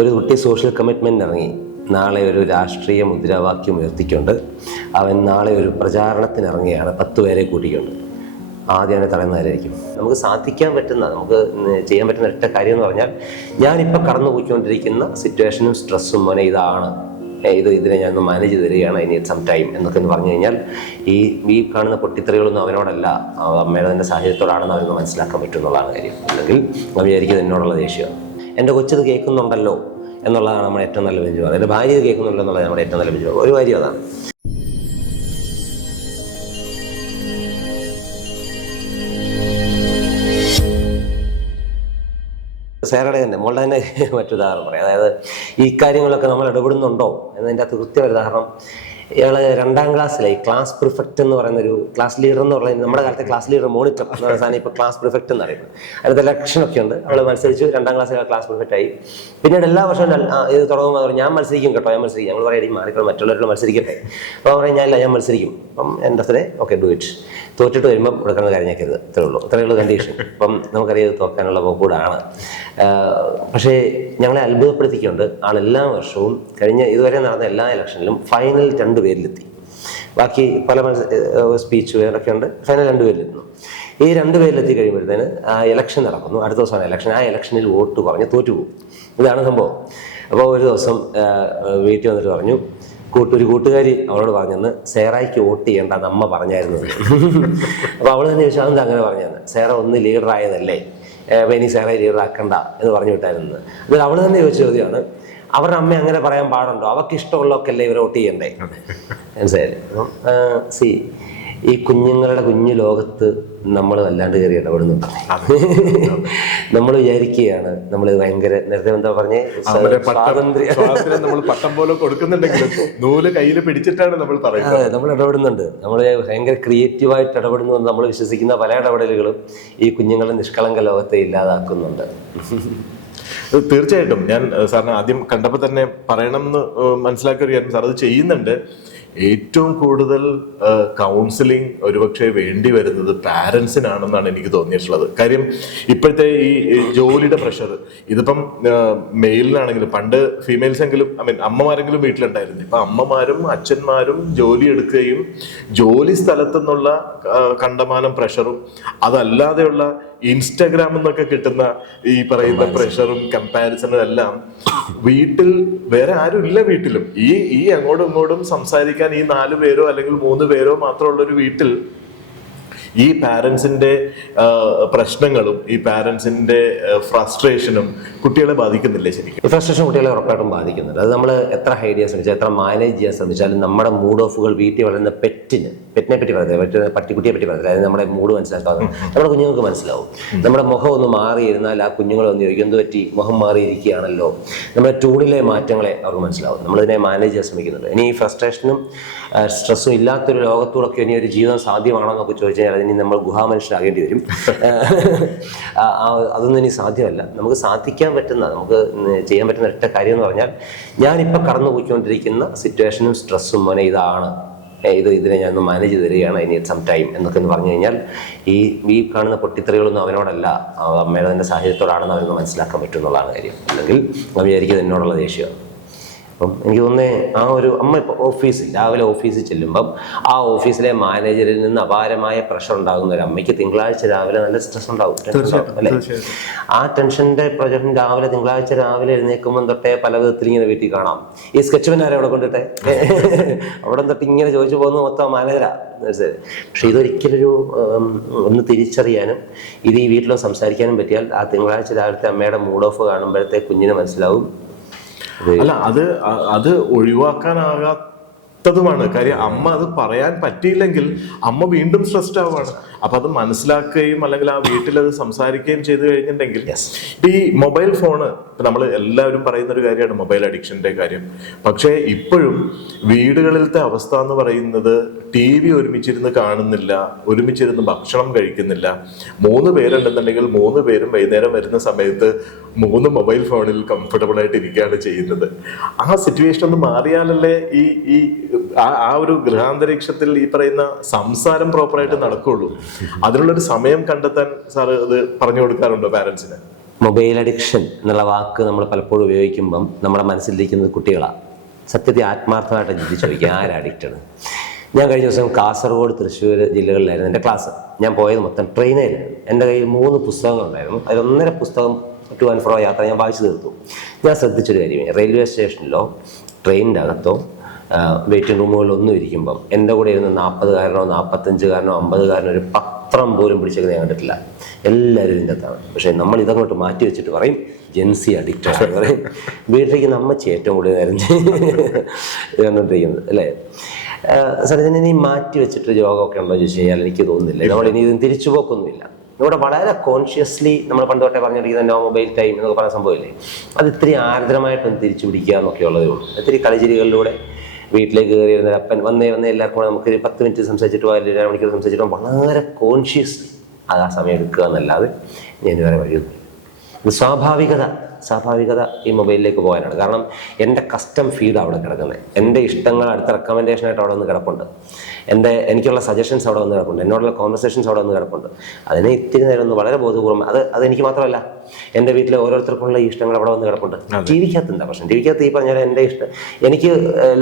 ഒരു കുട്ടി social commitment ഇറങ്ങി. നാളെ ഒരു രാഷ്ട്രീയ മുദ്രാവാക്യം ഉയർത്തിക്കൊണ്ട് അവൻ നാളെ ഒരു പ്രചാരണത്തിന് ഇറങ്ങിയാണ് 10 പേരെ കൂട്ടിക്കൊണ്ട്. ആദ്യം അവനെ തടയുന്നവരായിരിക്കും. നമുക്ക് സാധിക്കാൻ പറ്റുന്ന, നമുക്ക് ചെയ്യാൻ പറ്റുന്ന ഒറ്റ കാര്യം എന്ന് പറഞ്ഞാൽ, ഞാനിപ്പോൾ കടന്നു പോയിക്കൊണ്ടിരിക്കുന്ന സിറ്റുവേഷനും സ്ട്രെസ്സും മോനെ ഇതാണ്, ഇതിനെ ഞാൻ മാനേജ് ചെയ്ത് തരികയാണ്, ഐ നീഡ് സം ടൈം എന്നൊക്കെ എന്ന് പറഞ്ഞു കഴിഞ്ഞാൽ ഈ കാണുന്ന പൊട്ടിത്തെറികളൊന്നും അവനോടല്ല, അമ്മയുടെ തന്നെ സാഹചര്യത്തോടാണെന്ന് അവനൊന്ന് മനസ്സിലാക്കാൻ പറ്റും എന്നുള്ളതാണ് കാര്യം. അല്ലെങ്കിൽ അവൻ വിചാരിക്കുന്നത് എന്നോടുള്ള ദേഷ്യമാണ്. എൻ്റെ കൊച്ചത് കേൾക്കുന്നുണ്ടല്ലോ എന്നുള്ളതാണ് നമ്മുടെ ഏറ്റവും നല്ല ബെഞ്ചുമാർക്ക്. എൻ്റെ ഭാര്യ ഇത് കേൾക്കുന്നുണ്ടോ എന്നുള്ളത് നമ്മുടെ ഏറ്റവും നല്ല ബെഞ്ചുമാർക്ക്. ഒരു കാര്യം അതാണ്. സേറയുടെ തന്നെ മോളുടെ തന്നെ മറ്റൊരുദാഹരണം പറയാം. അതായത് ഈ കാര്യങ്ങളൊക്കെ നമ്മൾ ഇടപെടുന്നുണ്ടോ എന്നതിൻ്റെ അകത്ത് കൃത്യ ഒരു ഉദാഹരണം. ഇയാൾ 2ാം ക്ലാസ്സിലായി ക്ലാസ് പ്രിഫെക്റ്റ് എന്ന് പറയുന്നൊരു ക്ലാസ് ലീഡർ എന്ന് പറയുന്നത്, നമ്മുടെ കാലത്തെ ക്ലാസ് ലീഡർ മോണിറ്റർ എന്ന് പറയുന്ന സാധനം ഇപ്പോൾ ക്ലാസ് പ്രിഫെക്റ്റ് എന്ന് പറയുന്നത്. അതിനകത്ത് ഇലക്ഷനൊക്കെ ഉണ്ട്. അവൾ മത്സരിച്ചു 2ാം ക്ലാസ്സിൽ ക്ലാസ് പ്രിഫെക്റ്റ് ആയി. പിന്നീട് എല്ലാ വർഷവും ഇത് തുടങ്ങുമ്പോൾ ഞാൻ മത്സരിക്കും കേട്ടോ, ഞാൻ മത്സരിക്കും. ഞങ്ങൾ പറയും മാറിക്കൾ മറ്റുള്ളവരോട് മത്സരിക്കട്ടെ. അപ്പോൾ പറയും ഞാൻ മത്സരിക്കും. അപ്പം എൻ്റെ അത്രേ ഓക്കെ ഡു ഇറ്റ്. തോറ്റിട്ട് വരുമ്പം കൊടുക്കുന്ന കാര്യഞ്ഞേക്കരുത്. ഇത്രയേ ഉള്ളൂ കണ്ടീഷൻ. അപ്പം നമുക്കറിയാം ഇത് തോക്കാനുള്ള പോക്കൂടാണ്. പക്ഷേ ഞങ്ങളെ അത്ഭുതപ്പെടുത്തിക്കൊണ്ട് ആളെല്ലാ വർഷവും ഇതുവരെ നടന്ന എല്ലാ ഇലക്ഷനിലും ഫൈനൽ 2 പേരിലെത്തി. ബാക്കി പല സ്പീച്ച് വേറൊക്കെ ഉണ്ട്. ഫൈനൽ 2 പേരിലെത്തുന്നു. ഈ 2 പേരിലെത്തി കഴിയുമ്പോഴത്തേന് ഇലക്ഷൻ നടക്കുന്നു. അടുത്ത ദിവസമാണ് ഇലക്ഷൻ. ആ ഇലക്ഷനിൽ വോട്ട് കുറഞ്ഞ് തോറ്റുപോകും. ഇതാണ് സംഭവം. അപ്പോൾ ഒരു ദിവസം വീട്ടിൽ വന്നിട്ട് പറഞ്ഞു, ഒരു കൂട്ടുകാരി അവളോട് പറഞ്ഞെന്ന്, സേറായിക്ക് വോട്ട് ചെയ്യേണ്ടെന്ന് അമ്മ പറഞ്ഞായിരുന്നു. അപ്പോൾ അവൾ തന്നെ ചോദിച്ചാൽ അതെന്താ അങ്ങനെ പറഞ്ഞതെന്ന്. സേറ ഒന്ന് ലീഡറായതല്ലേ, അപ്പോൾ ഇനി സേറായി ലീഡറാക്കണ്ട എന്ന് പറഞ്ഞു വിട്ടായിരുന്നു. അതിൽ അവൾ തന്നെ ചോദിച്ച ചോദ്യമാണ്, അവരുടെ അമ്മ അങ്ങനെ പറയാൻ പാടുണ്ടോ, അവർക്ക് ഇഷ്ടമുള്ളതൊക്കെ അല്ലേ ഇവർ വോട്ട് ചെയ്യണ്ടേ? മനസ്സിലായില്ലേ? അപ്പം ഈ കുഞ്ഞുങ്ങളുടെ കുഞ്ഞു ലോകത്ത് നമ്മൾ വല്ലാണ്ട് കയറി ഇടപെടുന്നുണ്ട്. നമ്മൾ വിചാരിക്കുകയാണ് നമ്മൾ ഭയങ്കര, നേരത്തെ എന്താ പറഞ്ഞേ, സ്വാതന്ത്ര്യം നമ്മൾ പട്ടം പോലെ കൊടുക്കുന്നുണ്ടെങ്കിലും നൂല് കയ്യിൽ പിടിച്ചിട്ടാണ് നമ്മൾ പറയുന്നത്. അതെ, നമ്മൾ ഇടപെടുന്നുണ്ട്. നമ്മൾ ഭയങ്കര ക്രിയേറ്റീവായിട്ട് ഇടപെടുന്നു എന്ന് നമ്മൾ വിശ്വസിക്കുന്ന പല ഇടപെടലുകളും ഈ കുഞ്ഞുങ്ങളുടെ നിഷ്കളങ്ക ലോകത്തെ ഇല്ലാതാക്കുന്നുണ്ട്. തീർച്ചയായിട്ടും ഞാൻ സാറിന് ആദ്യം കണ്ടപ്പോൾ തന്നെ പറയണം എന്ന് മനസ്സിലാക്കിയ ഒരു കാര്യം, സാർ അത് ചെയ്യുന്നുണ്ട്. ഏറ്റവും കൂടുതൽ കൗൺസിലിംഗ് ഒരുപക്ഷെ വേണ്ടി വരുന്നത് പാരൻസിനാണെന്നാണ് എനിക്ക് തോന്നിയിട്ടുള്ളത്. കാര്യം ഇപ്പോഴത്തെ ഈ ജോലിയുടെ പ്രഷർ, ഇതിപ്പം മെയിലിനാണെങ്കിലും, പണ്ട് ഫീമെയിൽസ് എങ്കിലും അമ്മമാരെങ്കിലും വീട്ടിലുണ്ടായിരുന്നു. ഇപ്പം അമ്മമാരും അച്ഛന്മാരും ജോലി എടുക്കുകയും ജോലി സ്ഥലത്തു നിന്നുള്ള കണ്ടമാനം പ്രഷറും അതല്ലാതെയുള്ള ഇൻസ്റ്റാഗ്രാമിൽ നിന്നൊക്കെ കിട്ടുന്ന ഈ പറയുന്ന പ്രഷറും കമ്പാരിസണും എല്ലാം വീട്ടിൽ വേറെ ആരും ഇല്ല. വീട്ടിലും ഈ അങ്ങോട്ടും ഇങ്ങോട്ടും സംസാരിക്കാൻ ഈ 4 പേരോ അല്ലെങ്കിൽ 3 പേരോ മാത്രമുള്ള ഒരു വീട്ടിൽ ഈ പാരൻസിന്റെ പ്രശ്നങ്ങളും ഈ പാരൻസിന്റെ ഫ്രസ്ട്രേഷനും കുട്ടികളെ ബാധിക്കുന്നില്ലേ? ശരിക്കും ഫ്രസ്ട്രേഷൻ കുട്ടികളെ ഉറപ്പായിട്ടും ബാധിക്കുന്നുണ്ട്. അത് നമ്മൾ എത്ര ഹൈഡ് ചെയ്യാൻ ശ്രമിച്ചാൽ, എത്ര മാനേജ് ചെയ്യാൻ ശ്രമിച്ചാലും നമ്മുടെ മൂഡ് ഓഫുകൾ വീട്ടിൽ വളരുന്ന പെറ്റിനെ പറ്റി പറയുന്നത്, പട്ടിക്കുട്ടിയെ പറ്റി പറയുന്നത്, അതായത് നമ്മുടെ മൂഡ് മനസ്സിലാക്കാതെ നമ്മുടെ കുഞ്ഞുങ്ങൾക്ക് മനസ്സിലാവും. നമ്മുടെ മുഖം ഒന്ന് മാറിയിരുന്നാൽ ആ കുഞ്ഞുങ്ങളെ ഒന്ന് ചോദിക്കും, എന്ത് പറ്റി, മുഖം മാറിയിരിക്കുകയാണല്ലോ. നമ്മുടെ ടൂണിലെ മാറ്റങ്ങളെ അവർക്ക് മനസ്സിലാവും. നമ്മളിതിനെ മാനേജ് ചെയ്യാൻ ശ്രമിക്കുന്നുണ്ട്. ഇനി ഈ ഫ്രസ്ട്രേഷനും സ്ട്രെസ്സും ഇല്ലാത്തൊരു ലോകത്തോടൊക്കെ ഇനി ഒരു ജീവിതം സാധ്യമാണോ എന്നൊക്കെ ചോദിച്ചു കഴിഞ്ഞാൽ ഇനി നമ്മൾ ഗുഹാമനുഷ്യരാകേണ്ടി വരും. അതൊന്നും ഇനി സാധ്യമല്ല. നമുക്ക് സാധിക്കാൻ പറ്റുന്ന, നമുക്ക് ചെയ്യാൻ പറ്റുന്ന ഒറ്റ കാര്യം എന്ന് പറഞ്ഞാൽ, ഞാനിപ്പോൾ കടന്നു പോയിക്കൊണ്ടിരിക്കുന്ന സിറ്റുവേഷനും സ്ട്രെസ്സും മോനെ ഇതാണ്, ഇതിനെ ഞാൻ മാനേജ് ചെയ്ത് തരികയാണ്, ഐ നീഡ് സം ടൈം എന്നൊക്കെ എന്ന് പറഞ്ഞു കഴിഞ്ഞാൽ ഈ കാണുന്ന പൊട്ടിത്തെറികളൊന്നും അവനോടല്ല, അമ്മയുടെ തന്നെ സാഹചര്യത്തോടാണെന്ന് അവനൊന്ന് മനസ്സിലാക്കാൻ പറ്റും എന്നുള്ളതാണ് കാര്യം. അല്ലെങ്കിൽ അവൻ വിചാരിക്കുന്നത് എന്നോടുള്ള ദേഷ്യമാണ്. അപ്പം എനിക്ക് തോന്നുന്നത് ആ ഒരു അമ്മ ഇപ്പോൾ രാവിലെ ഓഫീസിൽ ചെല്ലുമ്പം ആ ഓഫീസിലെ മാനേജറിൽ നിന്ന് അപാരമായ പ്രഷർ ഉണ്ടാകുന്ന ഒരു അമ്മയ്ക്ക് തിങ്കളാഴ്ച രാവിലെ നല്ല സ്ട്രെസ് ഉണ്ടാവും, അല്ലേ? ആ ടെൻഷൻ്റെ പ്രൊജക്ഷൻ രാവിലെ തിങ്കളാഴ്ച രാവിലെ എഴുന്നേൽക്കുമ്പം തൊട്ടേ പല വിധത്തിൽ ഇങ്ങനെ വീട്ടിൽ കാണാം. ഈ സ്കെച്ച് പെന്നാരെ അവിടെ കൊണ്ടിട്ടെ അവിടെ തൊട്ട് ഇങ്ങനെ ചോദിച്ചു പോകുന്നത് മൊത്തം മാനേജരാണ്. പക്ഷെ ഇതൊരിക്കലൊരു ഒന്ന് തിരിച്ചറിയാനും ഇത് ഈ വീട്ടിലും സംസാരിക്കാനും പറ്റിയാൽ ആ തിങ്കളാഴ്ച രാവിലത്തെ അമ്മയുടെ മൂഡ് ഓഫ് കാണുമ്പോഴത്തെ കുഞ്ഞിന് മനസ്സിലാവും. അല്ല, അത് ഒഴിവാക്കാനാകാത്തതുമാണ് കാര്യം. അമ്മ അത് പറയാൻ പറ്റിയില്ലെങ്കിൽ അമ്മ വീണ്ടും സ്ട്രെസ്ഡ് ആവുകയാണ്. അപ്പൊ അത് മനസ്സിലാക്കുകയും അല്ലെങ്കിൽ ആ വീട്ടിൽ അത് സംസാരിക്കുകയും ചെയ്തു കഴിഞ്ഞിട്ടുണ്ടെങ്കിൽ, ഇപ്പൊ ഈ മൊബൈൽ ഫോണ് നമ്മൾ എല്ലാവരും പറയുന്ന ഒരു കാര്യമാണ് മൊബൈൽ അഡിക്ഷന്റെ കാര്യം. പക്ഷേ ഇപ്പോഴും വീടുകളിലത്തെ അവസ്ഥ എന്ന് പറയുന്നത് TV ഒരുമിച്ചിരുന്ന് കാണുന്നില്ല, ഒരുമിച്ചിരുന്ന് ഭക്ഷണം കഴിക്കുന്നില്ല. 3 പേരുണ്ടെന്നുണ്ടെങ്കിൽ 3 പേരും വൈകുന്നേരം വരുന്ന സമയത്ത് 3 മൊബൈൽ ഫോണിൽ കംഫർട്ടബിൾ ആയിട്ട് ഇരിക്കുകയാണ് ചെയ്യുന്നത്. ആ സിറ്റുവേഷൻ ഒന്ന് മാറിയാലല്ലേ ഈ ആ ഒരു ഗൃഹാന്തരീക്ഷത്തിൽ ഈ പറയുന്ന സംസാരം പ്രോപ്പറായിട്ട് നടക്കുള്ളൂ. അതിനുള്ളൊരു സമയം കണ്ടെത്താൻ സാറ് അത് പറഞ്ഞു കൊടുക്കാറുണ്ടോ പാരന്റ്സിന്? മൊബൈൽ അഡിക്ഷൻ എന്നുള്ള വാക്ക് നമ്മൾ പലപ്പോഴും ഉപയോഗിക്കുമ്പം നമ്മുടെ മനസ്സിലിരിക്കുന്നത് കുട്ടികളാണ്. സത്യത്തിൽ ആത്മാർത്ഥമായിട്ട് ചിന്തിച്ച് ചോദിക്കുക, ആരാ അഡിക്റ്റഡ്? ഞാൻ കഴിഞ്ഞ ദിവസം കാസർഗോഡ്, തൃശ്ശൂർ ജില്ലകളിലായിരുന്നു എൻ്റെ ക്ലാസ്. ഞാൻ പോയത് മൊത്തം ട്രെയിനിലായിരുന്നു. എൻ്റെ കയ്യിൽ 3 പുസ്തകങ്ങളുണ്ടായിരുന്നു. അതിൽ 1.5 പുസ്തകം ടു ആൻഡ് ഫ്രോ യാത്ര ഞാൻ വായിച്ചു തീർത്തു. ഞാൻ ശ്രദ്ധിച്ചൊരു കാര്യമേ, റെയിൽവേ സ്റ്റേഷനിലോ ട്രെയിനിൻ്റെ അകത്തോ വെയിറ്റിംഗ് റൂമുകളിലൊന്നും ഇരിക്കുമ്പം എൻ്റെ കൂടെ ഇരുന്ന് 40-കാരനോ 45-കാരനോ 50-കാരനോ ഒരു പത്രം പോലും പിടിച്ചേക്കുന്നത് ഞാൻ കണ്ടിട്ടില്ല. എല്ലാവരും ഇതിൻ്റെ അകത്താണ്. പക്ഷേ നമ്മൾ ഇതങ്ങോട്ട് മാറ്റി വെച്ചിട്ട് പറയും ജെൻസി അഡിക്റ്റഡ് പറയും. വീട്ടിലേക്ക് നമ്മച്ചി ഏറ്റവും കൂടുതൽ നേരം കണ്ടുകൊണ്ടിരിക്കുന്നത് അല്ലേ? സത്യത്തിന് ഇനി മാറ്റി വെച്ചിട്ട് യോഗമൊക്കെ ഉണ്ടോ ചോദിച്ചു കഴിഞ്ഞാൽ എനിക്ക് തോന്നുന്നില്ല. നമ്മൾ ഇനി ഇതിന് തിരിച്ചു പോക്കൊന്നുമില്ല. ഇവിടെ വളരെ കോൺഷ്യസ്ലി നമ്മൾ പണ്ട് തൊട്ടേ പറഞ്ഞിരിക്കുന്ന നോ മൊബൈൽ ടൈം എന്നൊക്കെ പറയുന്ന സംഭവമില്ലേ, അത് ഇത്തിരി ആർദ്രമായിട്ടൊന്ന് തിരിച്ചു പിടിക്കുക എന്നൊക്കെ ഉള്ളതേ ഉള്ളൂ. ഇത്തിരി കളിച്ചിരികളിലൂടെ വീട്ടിലേക്ക് കയറി വരുന്ന അപ്പൻ വന്നേ എല്ലാവർക്കും കൂടെ നമുക്ക് 10 മിനിറ്റ് സംസാരിച്ചിട്ട് 2 മണിക്കൂർ സംസാരിച്ചിട്ട് വളരെ കോൺഷ്യസ്ലി അത് ആ സമയം എടുക്കുക എന്നല്ലാതെ ഞാൻ വേറെ വഴിയൊന്നും. ഇത് സ്വാഭാവികത ഈ മൊബൈലിലേക്ക് പോകാനാണ്. കാരണം എൻ്റെ കസ്റ്റം ഫീഡ് അവിടെ കിടക്കുന്നത്, എൻ്റെ ഇഷ്ടങ്ങൾ അടുത്ത റെക്കമെൻഡേഷനായിട്ട് അവിടെ വന്ന് കിടപ്പുണ്ട്, എനിക്കുള്ള സജഷൻസ് അവിടെ വന്ന് കിടപ്പുണ്ട്, എന്നോടുള്ള കോൺവെർസേഷൻസ് അവിടെ വന്ന് കിടപ്പുണ്ട്. അതിനെ ഇത്തിരി നേരം ഒന്ന് വളരെ ബോധപൂർവ്വം അതെനിക്ക് മാത്രമല്ല, എൻ്റെ വീട്ടിലെ ഓരോരുത്തർക്കുള്ള ഇഷ്ടങ്ങൾ അവിടെ വന്ന് കിടപ്പുണ്ട്. ടി വിക്കകത്ത് എന്താ പ്രശ്നം? ടി വിക്കകത്ത് ഈ പറഞ്ഞാൽ എൻ്റെ ഇഷ്ടം, എനിക്ക്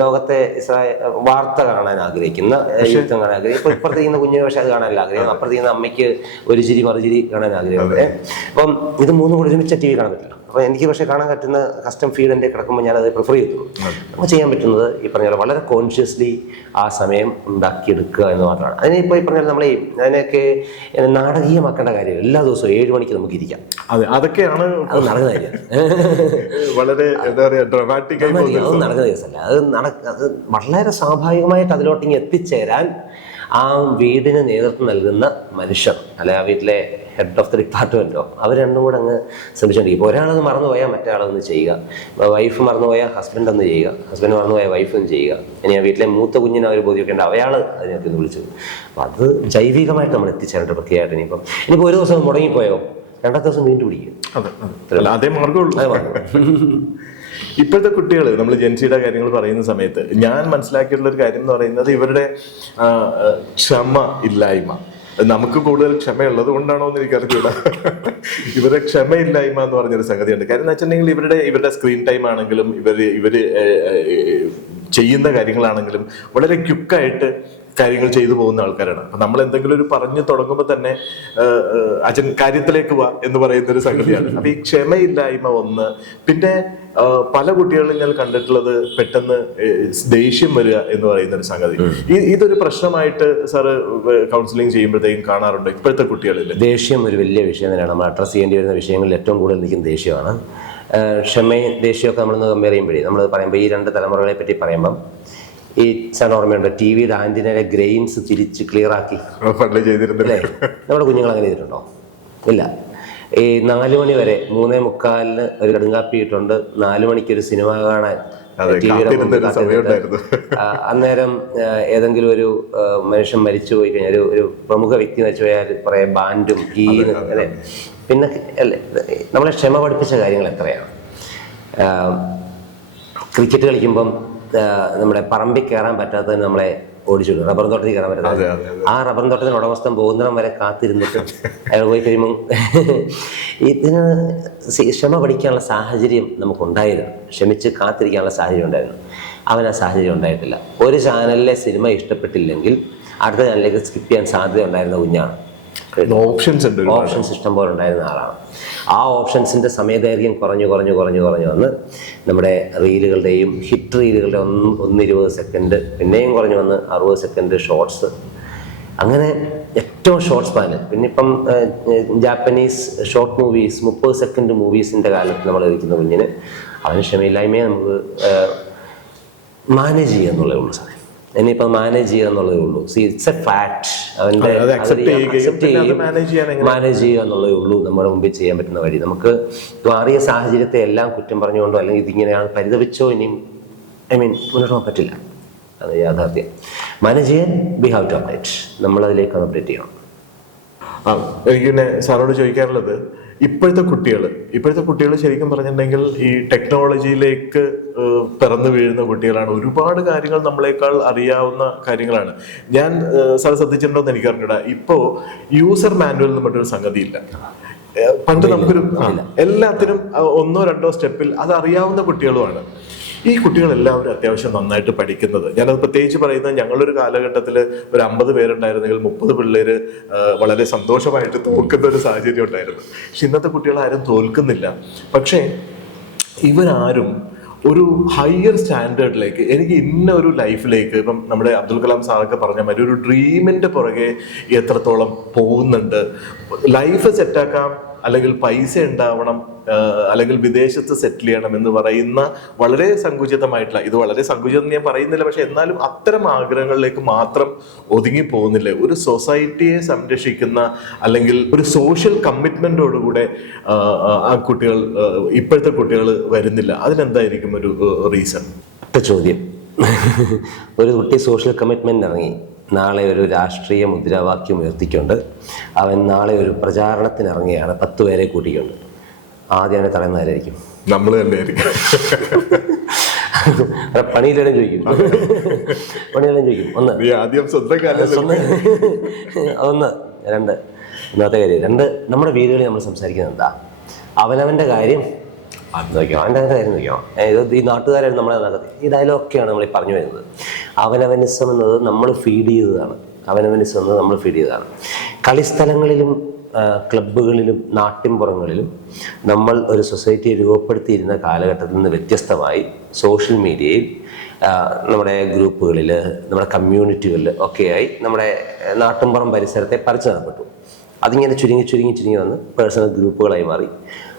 ലോകത്തെ വാർത്ത കാണാൻ ആഗ്രഹിക്കുന്ന യുദ്ധം കാണാൻ ആഗ്രഹിക്കും. ഇപ്പോൾ ഇപ്പുറത്തേക്കുന്ന കുഞ്ഞിന് പക്ഷേ അത് കാണാനല്ല ആഗ്രഹം, അപ്പുറത്തേക്കുന്ന അമ്മയ്ക്ക് ഒരു ചിരി മറുചിരി കാണാൻ ആഗ്രഹമുണ്ട്. അപ്പം ഇത് 3 കൂടി ഒരുമിച്ച് ടി വി കാണാൻ പറ്റില്ല. അപ്പോൾ എനിക്ക് പക്ഷേ കാണാൻ പറ്റുന്ന കസ്റ്റം ഫീഡ് എൻ്റെ കിടക്കുമ്പോൾ ഞാനത് പ്രിഫർ ചെയ്തു. നമുക്ക് ചെയ്യാൻ പറ്റുന്നത് ഈ പറഞ്ഞ പോലെ വളരെ കോൺഷ്യസ്ലി ആ സമയം ഉണ്ടാക്കിയെടുക്കുക എന്ന് മാത്രമാണ്. അതിനിപ്പോൾ ഈ പറഞ്ഞാൽ നമ്മൾ അതിനൊക്കെ നാടകീയമാക്കേണ്ട കാര്യം. എല്ലാ ദിവസവും 7 മണിക്ക് നമുക്ക് ഇരിക്കാം. അതൊക്കെയാണ് അത് നടക്കുന്ന കാര്യം. വളരെ എന്താ പറയുക, ഡ്രമാറ്റിക് ആയി അത് നടക്കുന്ന കേസല്ല. അത് വളരെ സ്വാഭാവികമായിട്ട് അതിലോട്ടിങ്ങ് എത്തിച്ചേരാൻ ആ വീടിന് നേതൃത്വം നൽകുന്ന മനുഷ്യർ, അല്ലെ ആ വീട്ടിലെ ഹെഡ് ഓഫ് ദി ഡിപ്പാർട്ട്മെൻറ്റോ, അവർ രണ്ടും കൂടെ അങ്ങ് ശ്രമിച്ചുകൊണ്ടിരിക്കും. ഇപ്പോൾ ഒരാളത് മറന്നുപോയാൽ മറ്റേ ചെയ്യുക, വൈഫ് മറന്നുപോയാൽ ഹസ്ബൻഡ് ഒന്ന് ചെയ്യുക, ഹസ്ബൻഡ് മറന്നുപോയാൽ വൈഫും ചെയ്യുക. ഇനി ആ വീട്ടിലെ മൂത്ത കുഞ്ഞിനെ അവർ ബോധ്യക്കേണ്ട അയാൾ അതിനകത്ത് നിന്ന് വിളിച്ചു. അപ്പോൾ അത് ജൈവികമായിട്ട് നമ്മൾ എത്തിച്ചേരേണ്ട പ്രക്രിയയായിട്ട് ഇനിയിപ്പോൾ ഒരു ദിവസം മുടങ്ങിപ്പോയോ 2ാമത്തെ ദിവസം വീണ്ടും പിടിക്കും. അതേ മാർഗമുള്ളൂ. ഇപ്പോഴത്തെ കുട്ടികൾ, നമ്മൾ ജെൻസിയുടെ കാര്യങ്ങൾ പറയുന്ന സമയത്ത് ഞാൻ മനസ്സിലാക്കിയിട്ടുള്ള ഒരു കാര്യം എന്ന് പറയുന്നത് ഇവരുടെ ക്ഷമ ഇല്ലായ്മ. നമുക്ക് കൂടുതൽ ക്ഷമയുള്ളത് കൊണ്ടാണോ എന്ന് എനിക്കറിയില്ല. ഇവരുടെ ക്ഷമയില്ലായ്മ എന്ന് പറഞ്ഞൊരു സംഗതിയുണ്ട്. കാര്യം എന്ന് വെച്ചിട്ടുണ്ടെങ്കിൽ ഇവരുടെ സ്ക്രീൻ ടൈം ആണെങ്കിലും ഇവര് ചെയ്യുന്ന കാര്യങ്ങളാണെങ്കിലും വളരെ ക്വിക്കായിട്ട് കാര്യങ്ങൾ ചെയ്തു പോകുന്ന ആൾക്കാരാണ്. അപ്പൊ നമ്മൾ എന്തെങ്കിലും ഒരു പറഞ്ഞു തുടങ്ങുമ്പോൾ തന്നെ അച്ഛൻ കാര്യത്തിലേക്ക് വാ എന്ന് പറയുന്ന ഒരു സംഗതിയാണ്. അപ്പൊ ഈ ക്ഷമയില്ലായ്മ ഒന്ന്, പിന്നെ പല കുട്ടികളിലും ഞാൻ കണ്ടിട്ടുള്ളത് പെട്ടെന്ന് ദേഷ്യം വരിക എന്ന് പറയുന്ന ഒരു സംഗതി. ഇതൊരു പ്രശ്നമായിട്ട് സാറ് കൗൺസിലിംഗ് ചെയ്യുമ്പോഴത്തേക്കും കാണാറുണ്ട് ഇപ്പോഴത്തെ കുട്ടികളിൽ. ദേഷ്യം ഒരു വലിയ വിഷയം തന്നെയാണ്. നമ്മൾ അഡ്രസ് ചെയ്യേണ്ടി വരുന്ന വിഷയങ്ങളിൽ ഏറ്റവും കൂടുതൽ നിൽക്കുന്ന ദേഷ്യമാണ്. ക്ഷമയും ദേഷ്യമൊക്കെ നമ്മളൊന്ന് കമ്പയർ ചെയ്യുമ്പോഴേ നമ്മൾ പറയുമ്പോൾ ഈ 2 തലമുറകളെ പറ്റി പറയുമ്പം ഈ സാറിന് ഓർമ്മയുണ്ട്, ടി വിയുടെ ആന്റിനയുടെ ഗ്രെയിൻസ് തിരിച്ച് ക്ലിയർ ആക്കി ചെയ്തിരുന്നില്ലേ? നമ്മുടെ കുഞ്ഞുങ്ങൾ അങ്ങനെ ചെയ്തിട്ടുണ്ടോ? ഇല്ല. ഈ 4 മണി വരെ 3:45 ഒരു കടുങ്കാപ്പി ഇട്ടുണ്ട്, 4 മണിക്ക് ഒരു സിനിമ കാണാൻ അന്നേരം ഏതെങ്കിലും ഒരു മനുഷ്യൻ മരിച്ചു പോയി കഴിഞ്ഞാൽ, ഒരു പ്രമുഖ വ്യക്തി മരിച്ചു പോയാൽ കുറേ ബാൻഡും ഗീനും അല്ലെ. പിന്നെ നമ്മളെ ക്ഷമ പഠിപ്പിച്ച കാര്യങ്ങൾ എത്രയാണ്. ക്രിക്കറ്റ് കളിക്കുമ്പം നമ്മുടെ പറമ്പിൽ കയറാൻ പറ്റാത്തതിന് നമ്മളെ ഓടിച്ചിടും, റബ്ബർ തോട്ടത്തിൽ കയറാൻ പറ്റാത്ത. ആ റബ്ബർ തോട്ടത്തിന് ഉടമസ്ഥൻ പോകുന്നിടം വരെ കാത്തിരുന്നിട്ട് അയാൾ പോയി കഴിയുമ്പോൾ ഇതിന് ക്ഷമ പഠിക്കാനുള്ള സാഹചര്യം നമുക്കുണ്ടായിരുന്നു, ക്ഷമിച്ച് കാത്തിരിക്കാനുള്ള സാഹചര്യം ഉണ്ടായിരുന്നു. അവൻ ആ സാഹചര്യം ഉണ്ടായിട്ടില്ല. ഒരു ചാനലിലെ സിനിമ ഇഷ്ടപ്പെട്ടില്ലെങ്കിൽ അടുത്ത ചാനലിലേക്ക് സ്കിപ്പ് ചെയ്യാൻ സാധ്യത ഉണ്ടായിരുന്ന കുഞ്ഞാണ്. ഓപ്ഷൻസ് ഇഷ്ടം പോലെ ഉണ്ടായിരുന്ന ആളാണ്. ആ ഓപ്ഷൻസിൻ്റെ സമയദൈർഘ്യം കുറഞ്ഞു വന്ന് നമ്മുടെ റീലുകളുടെയും ഹിറ്റ് റീലുകളുടെ 1-20 സെക്കൻഡ്, പിന്നെയും കുറഞ്ഞു വന്ന് 60 സെക്കൻഡ് ഷോർട്സ്, അങ്ങനെ ഏറ്റവും ഷോർട്ട് സ്പാന്. പിന്നെ ഇപ്പം ജാപ്പനീസ് ഷോർട്ട് മൂവീസ് 30 സെക്കൻഡ് മൂവീസിൻ്റെ കാലത്ത് നമ്മൾ ഇരിക്കുന്ന കുഞ്ഞിന് അവന് ക്ഷമയില്ലായ്മയെ നമുക്ക് മാനേജ് ചെയ്യുക എന്നുള്ളതേ ഉള്ളൂ സാറേ. ഇനിയിപ്പം മാനേജ് ചെയ്യുക എന്നുള്ളതേ ഉള്ളൂ. It's A fact. അവൻ്റെ മാനേജ് ചെയ്യുക എന്നുള്ളതേ ഉള്ളൂ നമ്മുടെ മുമ്പിൽ ചെയ്യാൻ പറ്റുന്ന വഴി. നമുക്ക് മാറിയ സാഹചര്യത്തെ എല്ലാം കുറ്റം പറഞ്ഞുകൊണ്ടോ അല്ലെങ്കിൽ ഇതിങ്ങനെയാണ് പരിതപിച്ചോ ഇനിയും മുന്നോട്ട് പോകാൻ പറ്റില്ല. അത് യാഥാർത്ഥ്യം. മാനേജ് ചെയ്യാൻ വി ഹാവ് ടു അപ്ഡേറ്റ്. നമ്മളതിലേക്ക് അപ്ഡേറ്റ് ചെയ്യണം. എനിക്ക് പിന്നെ സാറോട് ചോദിക്കാറുള്ളത്, ഇപ്പോഴത്തെ കുട്ടികൾ ശരിക്കും പറഞ്ഞിട്ടുണ്ടെങ്കിൽ ഈ ടെക്നോളജിയിലേക്ക് പിറന്നു വീഴുന്ന കുട്ടികളാണ്. ഒരുപാട് കാര്യങ്ങൾ നമ്മളെക്കാൾ അറിയാവുന്ന കാര്യങ്ങളാണ്. ഞാൻ സാർ ശ്രദ്ധിച്ചിട്ടുണ്ടോ എന്ന് എനിക്കറിഞ്ഞൂടാ, ഇപ്പോൾ യൂസർ മാനുവൽ എന്ന് പറഞ്ഞൊരു സംഗതിയില്ല. പണ്ട് നമുക്കൊരു എല്ലാത്തിനും ഒന്നോ രണ്ടോ സ്റ്റെപ്പിൽ അത് അറിയാവുന്ന കുട്ടികളുമാണ്. ഈ കുട്ടികളെല്ലാവരും അത്യാവശ്യം നന്നായിട്ട് പഠിക്കുന്നത്. ഞാനത് പ്രത്യേകിച്ച് പറയുന്നത്, ഞങ്ങളൊരു കാലഘട്ടത്തിൽ ഒരു 50 പേരുണ്ടായിരുന്നെങ്കിൽ 30 പിള്ളേര് വളരെ സന്തോഷമായിട്ട് തോൽക്കുന്ന ഒരു സാഹചര്യം ഉണ്ടായിരുന്നു. പക്ഷെ ഇന്നത്തെ കുട്ടികളാരും തോൽക്കുന്നില്ല. പക്ഷേ ഇവരാരും ഒരു ഹയർ സ്റ്റാൻഡേർഡിലേക്ക്, എനിക്ക് ഇന്ന ഒരു ലൈഫിലേക്ക്, ഇപ്പം നമ്മുടെ അബ്ദുൽ കലാം സാറൊക്കെ പറഞ്ഞ മാതിരി ഒരു ഡ്രീമിന്റെ പുറകെ എത്രത്തോളം പോകുന്നുണ്ട്. ലൈഫ് സെറ്റാക്കാം, അല്ലെങ്കിൽ പൈസ ഉണ്ടാവണം, അല്ലെങ്കിൽ വിദേശത്ത് സെറ്റിൽ ചെയ്യണം എന്ന് പറയുന്ന വളരെ സങ്കുചിതമായിട്ടുള്ള, ഇത് വളരെ സങ്കുചിതം ഞാൻ പറയുന്നില്ല, പക്ഷെ എന്നാലും അത്തരം ആഗ്രഹങ്ങളിലേക്ക് മാത്രം ഒതുങ്ങി പോകുന്നില്ല. ഒരു സൊസൈറ്റിയെ സംരക്ഷിക്കുന്ന അല്ലെങ്കിൽ ഒരു സോഷ്യൽ കമ്മിറ്റ്മെന്റോടുകൂടെ ആ കുട്ടികൾ, ഇപ്പോഴത്തെ കുട്ടികൾ വരുന്നില്ല. അതിനെന്തായിരിക്കും ഒരു റീസൺ? ചോദ്യം. ഒരു കുട്ടി സോഷ്യൽ കമ്മിറ്റ്മെന്റ് ഇറങ്ങി, നാളെ ഒരു രാഷ്ട്രീയ മുദ്രാവാക്യം ഉയർത്തിക്കൊണ്ട് അവൻ നാളെ ഒരു പ്രചാരണത്തിന് ഇറങ്ങിയാണ് 10 പേരെ കൂട്ടിക്കൊണ്ട്. ആദ്യം അവനെ തടയുന്നവരായിരിക്കും നമ്മൾ തന്നെയായിരിക്കും. പണിയിലെല്ലാം ചോദിക്കും. ഒന്ന് ആദ്യം അതൊന്ന്. രണ്ട്, ഇന്നത്തെ കാര്യം. രണ്ട്, നമ്മുടെ വീടുകളിൽ നമ്മൾ സംസാരിക്കുന്നത് എന്താ? അവനവൻ്റെ കാര്യം നോക്കിയോ, അവൻ്റെ കാര്യം നോക്കിയോ. ഈ നാട്ടുകാരായിരുന്നു നമ്മളെ നടക്കുന്നത്. ഈ ഡയലോഗൊക്കെയാണ് നമ്മൾ ഈ പറഞ്ഞു വരുന്നത്. അവനവനിസം എന്നത് നമ്മൾ ഫീഡ് ചെയ്തതാണ്. അവനവനിസം എന്നത് നമ്മൾ ഫീഡ് ചെയ്തതാണ്. കളിസ്ഥലങ്ങളിലും ക്ലബ്ബുകളിലും നാട്ടിൻപുറങ്ങളിലും നമ്മൾ ഒരു സൊസൈറ്റിയെ രൂപപ്പെടുത്തിയിരുന്ന കാലഘട്ടത്തിൽ നിന്ന് വ്യത്യസ്തമായി സോഷ്യൽ മീഡിയയിൽ, നമ്മുടെ ഗ്രൂപ്പുകളിൽ, നമ്മുടെ കമ്മ്യൂണിറ്റികളിൽ ഒക്കെയായി നമ്മുടെ നാട്ടിൻപുറം പരിസരത്തെ പറിച്ചു നടപ്പെട്ടു. അതിങ്ങനെ ചുരുങ്ങി വന്ന് പേഴ്സണൽ ഗ്രൂപ്പുകളായി മാറി.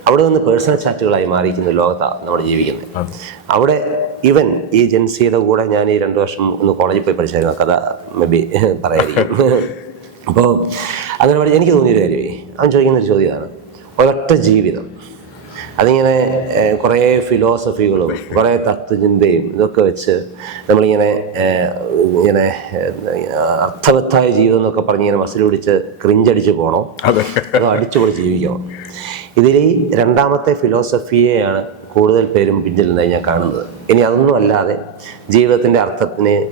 അവിടെ നിന്ന് പേഴ്സണൽ ചാറ്റുകളായി മാറിയിരിക്കുന്ന ലോകത്താണ് നമ്മൾ ജീവിക്കുന്നത്. അവിടെ ഈവൻ ഈ ജെൻസിയുടെ കൂടെ ഞാൻ ഈ 2 വർഷം ഒന്ന് കോളേജിൽ പോയി പഠിച്ചായിരുന്നു. കഥ മേ ബി പറയായിരിക്കും. അപ്പോൾ അങ്ങനെ പഠിച്ച് എനിക്ക് തോന്നിയൊരു കാര്യമേ, അവൻ ചോദിക്കുന്നൊരു ചോദ്യമാണ്, ഒരൊറ്റ ജീവിതം. അതിങ്ങനെ കുറേ ഫിലോസഫികളും കുറേ തത്വചിന്തയും ഇതൊക്കെ വെച്ച് നമ്മളിങ്ങനെ അർത്ഥവത്തായ ജീവിതം എന്നൊക്കെ പറഞ്ഞ് ഇങ്ങനെ മസിൽ പിടിച്ച് ക്രിഞ്ചടിച്ച് പോകണോ, അതോ അടിച്ചുപൊളി ജീവിക്കണോ? ഇതിൽ ഈ രണ്ടാമത്തെ ഫിലോസഫിയെയാണ് കൂടുതൽ പേരും പിന്നിലുന്നതായി ഞാൻ കാണുന്നത്. ഇനി അതൊന്നും അല്ലാതെ ജീവിതത്തിൻ്റെ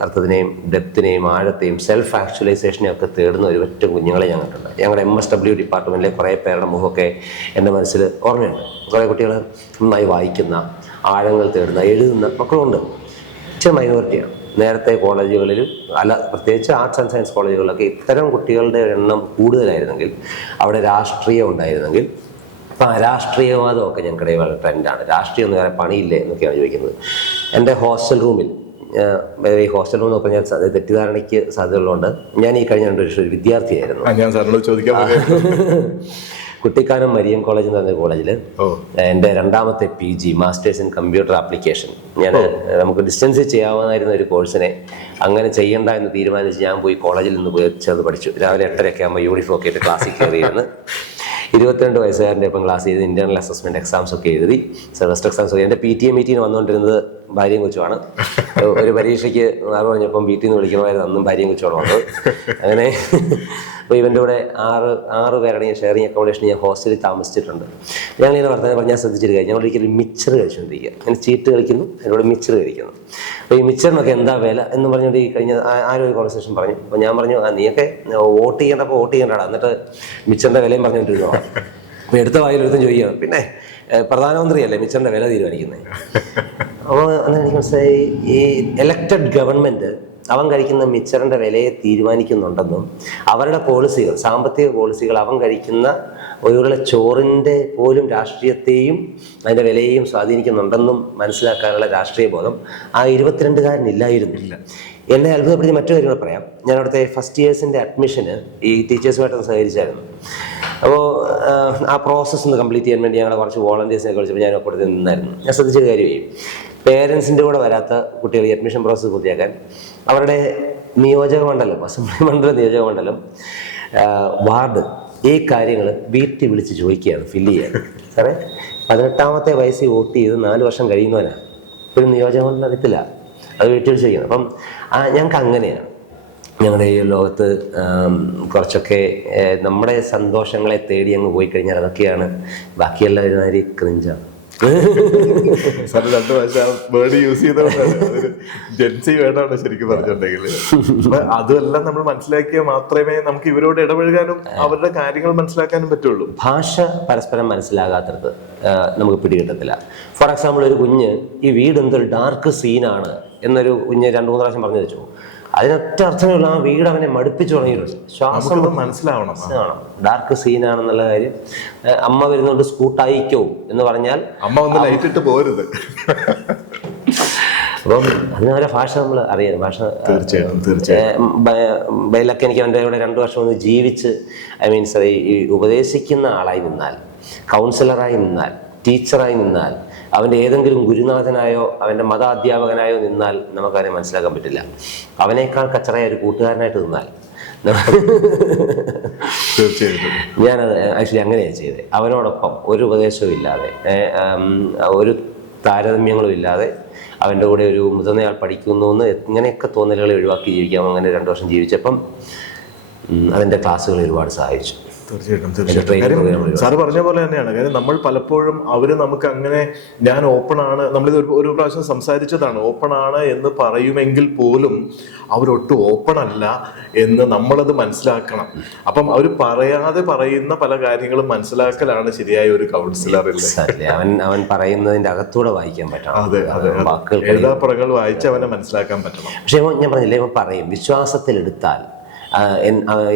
അർത്ഥത്തിനെയും ഡെപ്തിനെയും ആഴത്തെയും സെൽഫ് ആക്ച്വലൈസേഷനെയും ഒക്കെ തേടുന്ന ഒരു ഒറ്റ കുഞ്ഞുങ്ങളെ ഞാൻ കണ്ടിട്ടുണ്ട്. ഞങ്ങളുടെ MSW ഡിപ്പാർട്ട്മെൻറ്റിലെ കുറേ പേരുടെ മുഖമൊക്കെ എൻ്റെ മനസ്സിൽ ഓർമ്മയുണ്ട്. കുറേ കുട്ടികൾ നന്നായി വായിക്കുന്ന, ആഴങ്ങൾ തേടുന്ന, എഴുതുന്ന മക്കളുണ്ട്. ഇച്ചിരി മൈനോറിറ്റിയാണ്. നേരത്തെ കോളേജുകളിലും പ്രത്യേകിച്ച് ആർട്സ് ആൻഡ് സയൻസ് കോളേജുകളിലൊക്കെ ഇത്തരം കുട്ടികളുടെ എണ്ണം കൂടുതലായിരുന്നെങ്കിൽ, അവിടെ രാഷ്ട്രീയം ഉണ്ടായിരുന്നെങ്കിൽ, രാഷ്ട്രീയവാദമൊക്കെ ഞങ്ങളുടെ ട്രെൻഡാണ്. രാഷ്ട്രീയം ഒന്നും വേറെ പണിയില്ലേ എന്നൊക്കെയാണ് ചോദിക്കുന്നത്. എൻ്റെ ഹോസ്റ്റൽ റൂമിൽ, ഈ ഹോസ്റ്റൽ റൂം നോക്കാൻ ഞാൻ തെറ്റിദ്ധാരണയ്ക്ക് സാധ്യതകളുണ്ട്. ഞാൻ ഈ കഴിഞ്ഞ 2 വർഷം ഒരു വിദ്യാർത്ഥിയായിരുന്നു. കുട്ടിക്കാനം മരിയം കോളേജ് എന്ന് പറഞ്ഞ കോളേജിൽ എൻ്റെ 2ാമത്തെ PG masters in computer application, ഞാൻ നമുക്ക് ഡിസ്റ്റൻസിൽ ചെയ്യാവുന്നതായിരുന്ന ഒരു കോഴ്സിനെ അങ്ങനെ ചെയ്യണ്ട എന്ന് തീരുമാനിച്ച് ഞാൻ പോയി കോളേജിൽ നിന്ന് പോയി ചേർന്ന് പഠിച്ചു. രാവിലെ 8:30 ആകുമ്പോൾ യൂണിഫോം ഒക്കെ ആയിട്ട് ക്ലാസ്സിൽ കയറിയിരുന്ന് 22 വയസ്സുകാരൻ്റെ ഒപ്പം ക്ലാസ് ചെയ്ത് ഇൻ്റർണൽ അസസ്മെൻറ്റ് എക്സാംസ് ഒക്കെ എഴുതി, സെമസ്റ്റർ എക്സാംസ് ഒക്കെ. എൻ്റെ PTA മീറ്റിങ്ങിന് വന്നുകൊണ്ടിരുന്നത് ഭാര്യയും കൊച്ചുമാണ്. ഒരു പരീക്ഷയ്ക്ക് മാറി പറഞ്ഞപ്പം വീട്ടിൽ നിന്ന് വിളിക്കണമായിരുന്നു. അന്നും ഭാര്യയും കൊച്ചുമാണ് വന്നത്. അങ്ങനെ അപ്പോൾ ഇവൻ്റെ കൂടെ 6 പേരുടെ ഷെയറിങ് അക്കോമഡേഷൻ ഞാൻ ഹോസ്റ്റലിൽ താമസിച്ചിട്ടുണ്ട്. ഞങ്ങളിങ്ങനെ വർത്തമാനം പറഞ്ഞാൽ ശ്രദ്ധിച്ചൊരു കാര്യം, ഞങ്ങൾ ഒരിക്കലും മിച്ചർ കഴിച്ചുകൊണ്ടിരിക്കുക. ഞാൻ ചീട്ട് കളിക്കുന്നു, എന്നോട് മിച്ചർ കഴിക്കുന്നു. അപ്പോൾ ഈ മിച്ചറിനൊക്കെ എന്താ വില എന്ന് പറഞ്ഞുകൊണ്ട് ഈ കഴിഞ്ഞ ആരോ ഒരു കോൺവെർസേഷൻ പറഞ്ഞു. അപ്പോൾ ഞാൻ പറഞ്ഞു, നീയൊക്കെ വോട്ട് ചെയ്യേണ്ടപ്പോൾ വോട്ട് ചെയ്യേണ്ടടാ, എന്നിട്ട് മിച്ചറിൻ്റെ വിലയും പറഞ്ഞുകൊണ്ടിരുന്നോ. അപ്പോൾ എടുത്ത വായിലൊരുത്തും ചോദിക്കുകയാണ്, പിന്നെ പ്രധാനമന്ത്രിയല്ലേ മിച്ചറിൻ്റെ വില തീരുമാനിക്കുന്നത്. അപ്പോൾ എനിക്ക് മനസ്സിലായി, ഈ എലക്റ്റഡ് ഗവൺമെൻറ് അവൻ കഴിക്കുന്ന മിച്ചറിൻ്റെ വിലയെ തീരുമാനിക്കുന്നുണ്ടെന്നും അവരുടെ പോളിസികൾ, സാമ്പത്തിക പോളിസികൾ അവൻ കഴിക്കുന്ന ഒരു ചോറിൻ്റെ പോലും രാഷ്ട്രീയത്തെയും അതിൻ്റെ വിലയെയും സ്വാധീനിക്കുന്നുണ്ടെന്നും മനസ്സിലാക്കാനുള്ള രാഷ്ട്രീയ ബോധം ആ 22-കാരനില്ലായിരുന്നില്ല. എന്നെ അത്ഭുതപ്പെടുത്തി മറ്റു കാര്യങ്ങൾ പറയാം. ഞാൻ അവിടുത്തെ ഫസ്റ്റ് ഇയേഴ്സിൻ്റെ അഡ്മിഷന് ഈ ടീച്ചേഴ്സുമായിട്ടൊന്ന് സഹകരിച്ചായിരുന്നു. അപ്പോൾ ആ പ്രോസസ്സ് ഒന്ന് കംപ്ലീറ്റ് ചെയ്യാൻ വേണ്ടി ഞങ്ങളെ കുറച്ച് വോളണ്ടിയേഴ്സിനെ വിളിച്ചപ്പോൾ ഞാൻ അപ്പുറത്ത് നിന്നായിരുന്നു. ഞാൻ ശ്രദ്ധിച്ചൊരു കാര്യമായി, പേരൻസിൻ്റെ കൂടെ വരാത്ത കുട്ടികൾ ഈ അഡ്മിഷൻ പ്രോസസ്സ് പൂർത്തിയാക്കാൻ അവരുടെ നിയോജക മണ്ഡലം, അസംബ്ലി മണ്ഡലം, നിയോജക മണ്ഡലം, വാർഡ് ഈ കാര്യങ്ങൾ വീട്ടിൽ വിളിച്ച് ചോദിക്കുകയാണ്, ഫില്ല് ചെയ്യാൻ. സാറേ 18ാമത്തെ വയസ്സിൽ വോട്ട് ചെയ്ത് 4 വർഷം കഴിയുന്നവനാണ്, ഒരു നിയോജക മണ്ഡലം അറിയത്തില്ല, അത് വീട്ടിൽ വിളിച്ച് ചോദിക്കണം. അപ്പം ഞങ്ങൾക്ക് അങ്ങനെയാണ്. ഞങ്ങളുടെ ഈ ലോകത്ത് കുറച്ചൊക്കെ നമ്മുടെ സന്തോഷങ്ങളെ തേടി അങ്ങ് പോയി കഴിഞ്ഞാൽ അതൊക്കെയാണ് ബാക്കിയെല്ലാം ഒരുമാതിരി ക്രിഞ്ചാണ്. സാർ 2 ഭാഷ വേർഡ് യൂസ് ചെയ്തതുകൊണ്ടാണ് അതൊരു ജെൻസി വേർഡാണ് ശരിക്കും പറഞ്ഞിട്ടുണ്ടെങ്കിൽ. അപ്പൊ അതെല്ലാം നമ്മൾ മനസ്സിലാക്കിയാൽ മാത്രമേ നമുക്ക് ഇവരോട് ഇടപഴകാനും അവരുടെ കാര്യങ്ങൾ മനസ്സിലാക്കാനും പറ്റുള്ളൂ. ഭാഷ പരസ്പരം മനസ്സിലാകാത്തത് നമുക്ക് പിടികിട്ടത്തില്ല. ഫോർ എക്സാമ്പിൾ, ഒരു കുഞ്ഞ് ഈ വീട് എന്തൊരു ഡാർക്ക് സീനാണ് എന്നൊരു കുഞ്ഞ് 2-3 പ്രാവശ്യം പറഞ്ഞു വെച്ചു. അതിനൊറ്റ അർത്ഥമുള്ള ആ വീട് അവനെ മടുപ്പിച്ചു തുടങ്ങിയിട്ടുണ്ട്. ശ്വാസം മനസ്സിലാവണം ഡാർക്ക് സീനാണെന്നുള്ള കാര്യം. അമ്മ വരുന്നുണ്ട് സ്കൂട്ടായിക്കോ എന്ന് പറഞ്ഞാൽ അമ്മ ഒന്ന് ലൈറ്റ് ഇട്ട് പോരുത്. അപ്പം അതിനവരെ ഭാഷ നമ്മൾ അറിയാം. ഭാഷ തീർച്ചയായും ബൈലൊക്കെ എനിക്ക് അവൻ്റെ കൂടെ 2 വർഷം ഒന്ന് ജീവിച്ച് മീൻസ് ഈ ഉപദേശിക്കുന്ന ആളായി നിന്നാൽ, കൗൺസിലറായി നിന്നാൽ, ടീച്ചറായി നിന്നാൽ, അവൻ്റെ ഏതെങ്കിലും ഗുരുനാഥനായോ അവൻ്റെ മതാധ്യാപകനായോ നിന്നാൽ നമുക്കതിനെ മനസ്സിലാക്കാൻ പറ്റില്ല. അവനേക്കാൾ കച്ചറയായ ഒരു കൂട്ടുകാരനായിട്ട് നിന്നാൽ തീർച്ചയായിട്ടും ഞാനത് ആക്ച്വലി അങ്ങനെയാണ് ചെയ്തത്. അവനോടൊപ്പം ഒരു ഉപദേശവും ഇല്ലാതെ, ഒരു താരതമ്യങ്ങളും ഇല്ലാതെ അവൻ്റെ കൂടെ ഒരു മുതിർന്നയാൾ പഠിക്കുന്നു എന്ന് ഇങ്ങനെയൊക്കെ തോന്നലുകളെ ഒഴിവാക്കി ജീവിക്കാം. അങ്ങനെ 2 വർഷം ജീവിച്ചപ്പം അതിൻ്റെ ക്ലാസ്സുകൾ ഒരുപാട് സഹായിച്ചു. തീർച്ചയായിട്ടും സാറ് പറഞ്ഞ പോലെ തന്നെയാണ്. കാര്യം നമ്മൾ പലപ്പോഴും അവര് നമുക്ക് അങ്ങനെ ഞാൻ ഓപ്പൺ ആണ്, നമ്മളിത് ഒരു പ്രാവശ്യം സംസാരിച്ചതാണ്, ഓപ്പൺ ആണ് എന്ന് പറയുമെങ്കിൽ പോലും അവരൊട്ടും ഓപ്പൺ അല്ല എന്ന് നമ്മളത് മനസ്സിലാക്കണം. അപ്പം അവർ പറയാതെ പറയുന്ന പല കാര്യങ്ങളും മനസ്സിലാക്കലാണ് ശരിയായ ഒരു കൗൺസിലറിൽ. അവൻ പറയുന്നതിന്റെ അകത്തൂടെ വായിക്കാൻ പറ്റണം. അതെ അതെ, എഴുതാപ്പുറങ്ങൾ വായിച്ച് അവനെ മനസ്സിലാക്കാൻ പറ്റണം. പക്ഷെ ഞാൻ പറഞ്ഞില്ലേ, ഇവൻ പറയും വിശ്വാസത്തിലെടുത്താൽ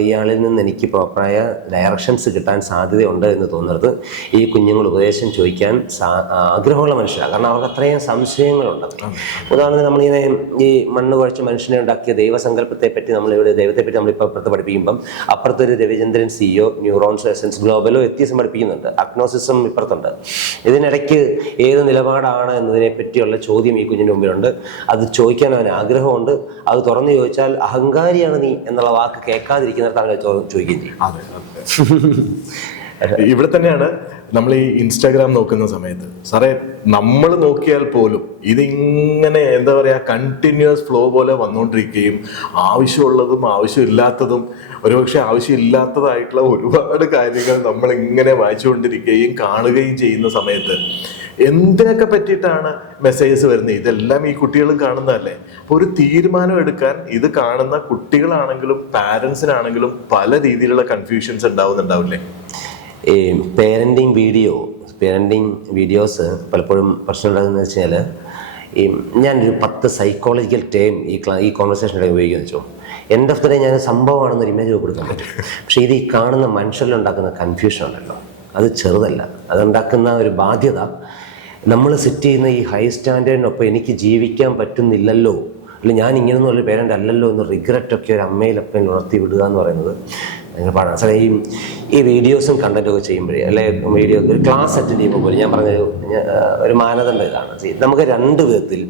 ഇയാളിൽ നിന്ന് എനിക്ക് പ്രോപ്പറായ ഡയറക്ഷൻസ് കിട്ടാൻ സാധ്യതയുണ്ട് എന്ന് തോന്നുന്നത് ഈ കുഞ്ഞുങ്ങൾ ഉപദേശം ചോദിക്കാൻ ആഗ്രഹമുള്ള മനുഷ്യരാണ്. കാരണം അവർക്ക് അത്രയും സംശയങ്ങളുണ്ട്. ഉദാഹരണത്തിന് നമ്മളിങ്ങനെ ഈ മണ്ണ് കുഴച്ച് മനുഷ്യനെ ഉണ്ടാക്കിയ ദൈവസങ്കല്പത്തെ പറ്റി ദൈവത്തെപ്പറ്റി നമ്മളിപ്പോൾ അപ്പുറത്ത് പഠിപ്പിക്കുമ്പം അപ്പുറത്തൊരു രവിചന്ദ്രൻ CEO ന്യൂറോൺസ് എസൻസ് ഗ്ലോബലോ എത്തിയസം പഠിപ്പിക്കുന്നുണ്ട്. അഗ്നോസിസം ഇപ്പുറത്തുണ്ട്. ഇതിനിടയ്ക്ക് ഏത് നിലപാടാണ് എന്നതിനെ പറ്റിയുള്ള ചോദ്യം ഈ കുഞ്ഞിൻ്റെ മുമ്പിലുണ്ട്. അത് ചോദിക്കാൻ അവന് ആഗ്രഹമുണ്ട്. അത് തുറന്നു ചോദിച്ചാൽ അഹങ്കാരിയാണ് നീ എന്നുള്ള വാക്ക് കേൾക്കാതിരിക്കുന്നിടത്താണ് ചോദിക്കുകയും ചെയ്യും. ഇവിടെ തന്നെയാണ് നമ്മൾ ഈ ഇൻസ്റ്റാഗ്രാം നോക്കുന്ന സമയത്ത് സാറേ, നമ്മൾ നോക്കിയാൽ പോലും ഇതിങ്ങനെ എന്താ പറയാ കണ്ടിന്യൂസ് ഫ്ലോ പോലെ വന്നുകൊണ്ടിരിക്കുകയും ആവശ്യമുള്ളതും ആവശ്യമില്ലാത്തതും ഒരുപക്ഷെ ആവശ്യമില്ലാത്തതായിട്ടുള്ള ഒരുപാട് കാര്യങ്ങൾ നമ്മൾ ഇങ്ങനെ വായിച്ചുകൊണ്ടിരിക്കുകയും കാണുകയും ചെയ്യുന്ന സമയത്ത് എന്തിനൊക്കെ പറ്റിയിട്ടാണ് മെസ്സേജസ് വരുന്നത്? ഇതെല്ലാം ഈ കുട്ടികളും കാണുന്നതല്ലേ. അപ്പോൾ ഒരു തീരുമാനം എടുക്കാൻ ഇത് കാണുന്ന കുട്ടികളാണെങ്കിലും പാരൻസിനാണെങ്കിലും പല രീതിയിലുള്ള കൺഫ്യൂഷൻസ് ഉണ്ടാവുന്നുണ്ടാവില്ലേ? ഈ പേരൻറ്റിങ് വീഡിയോസ് പലപ്പോഴും പ്രശ്നം ഉണ്ടാകുന്നത് വെച്ചാൽ, ഞാനൊരു 10 സൈക്കോളജിക്കൽ ടേം ഈ കോൺവെർസേഷനിടെ ഉപയോഗിക്കുന്നു വെച്ചോ. എൻഡ് ഓഫ് ദ ഡേ ഞാൻ സംഭവമാണെന്നൊരു ഇമേജ് കൊടുക്കാൻ പറ്റും. പക്ഷേ ഇത് ഈ കാണുന്ന മനുഷ്യരിലുണ്ടാക്കുന്ന കൺഫ്യൂഷൻ ഉണ്ടല്ലോ, അത് ചെറുതല്ല. അതുണ്ടാക്കുന്ന ഒരു ബാധ്യത, നമ്മൾ സെറ്റ് ചെയ്യുന്ന ഈ ഹൈ സ്റ്റാൻഡേർഡിനൊപ്പം എനിക്ക് ജീവിക്കാൻ പറ്റുന്നില്ലല്ലോ, അല്ലെങ്കിൽ ഞാൻ ഇങ്ങനെയൊന്നും ഒരു പേരൻ്റ് അല്ലല്ലോ എന്ന് റിഗ്രറ്റൊക്കെ ഒരു അമ്മയിലപ്പൻ ഉണർത്തി വിടുക എന്ന് പറയുന്നത് ഭയങ്കര പാടാണ്. സാറേ, ഈ വീഡിയോസും കണ്ടൻറ്റൊക്കെ ചെയ്യുമ്പോഴേ, അല്ലെങ്കിൽ ഒരു ക്ലാസ് അറ്റൻഡ് ചെയ്യുമ്പോൾ പോലും ഞാൻ പറഞ്ഞ ഒരു മാനദണ്ഡം ഇതാണ്. നമുക്ക് 2 വിധത്തിൽ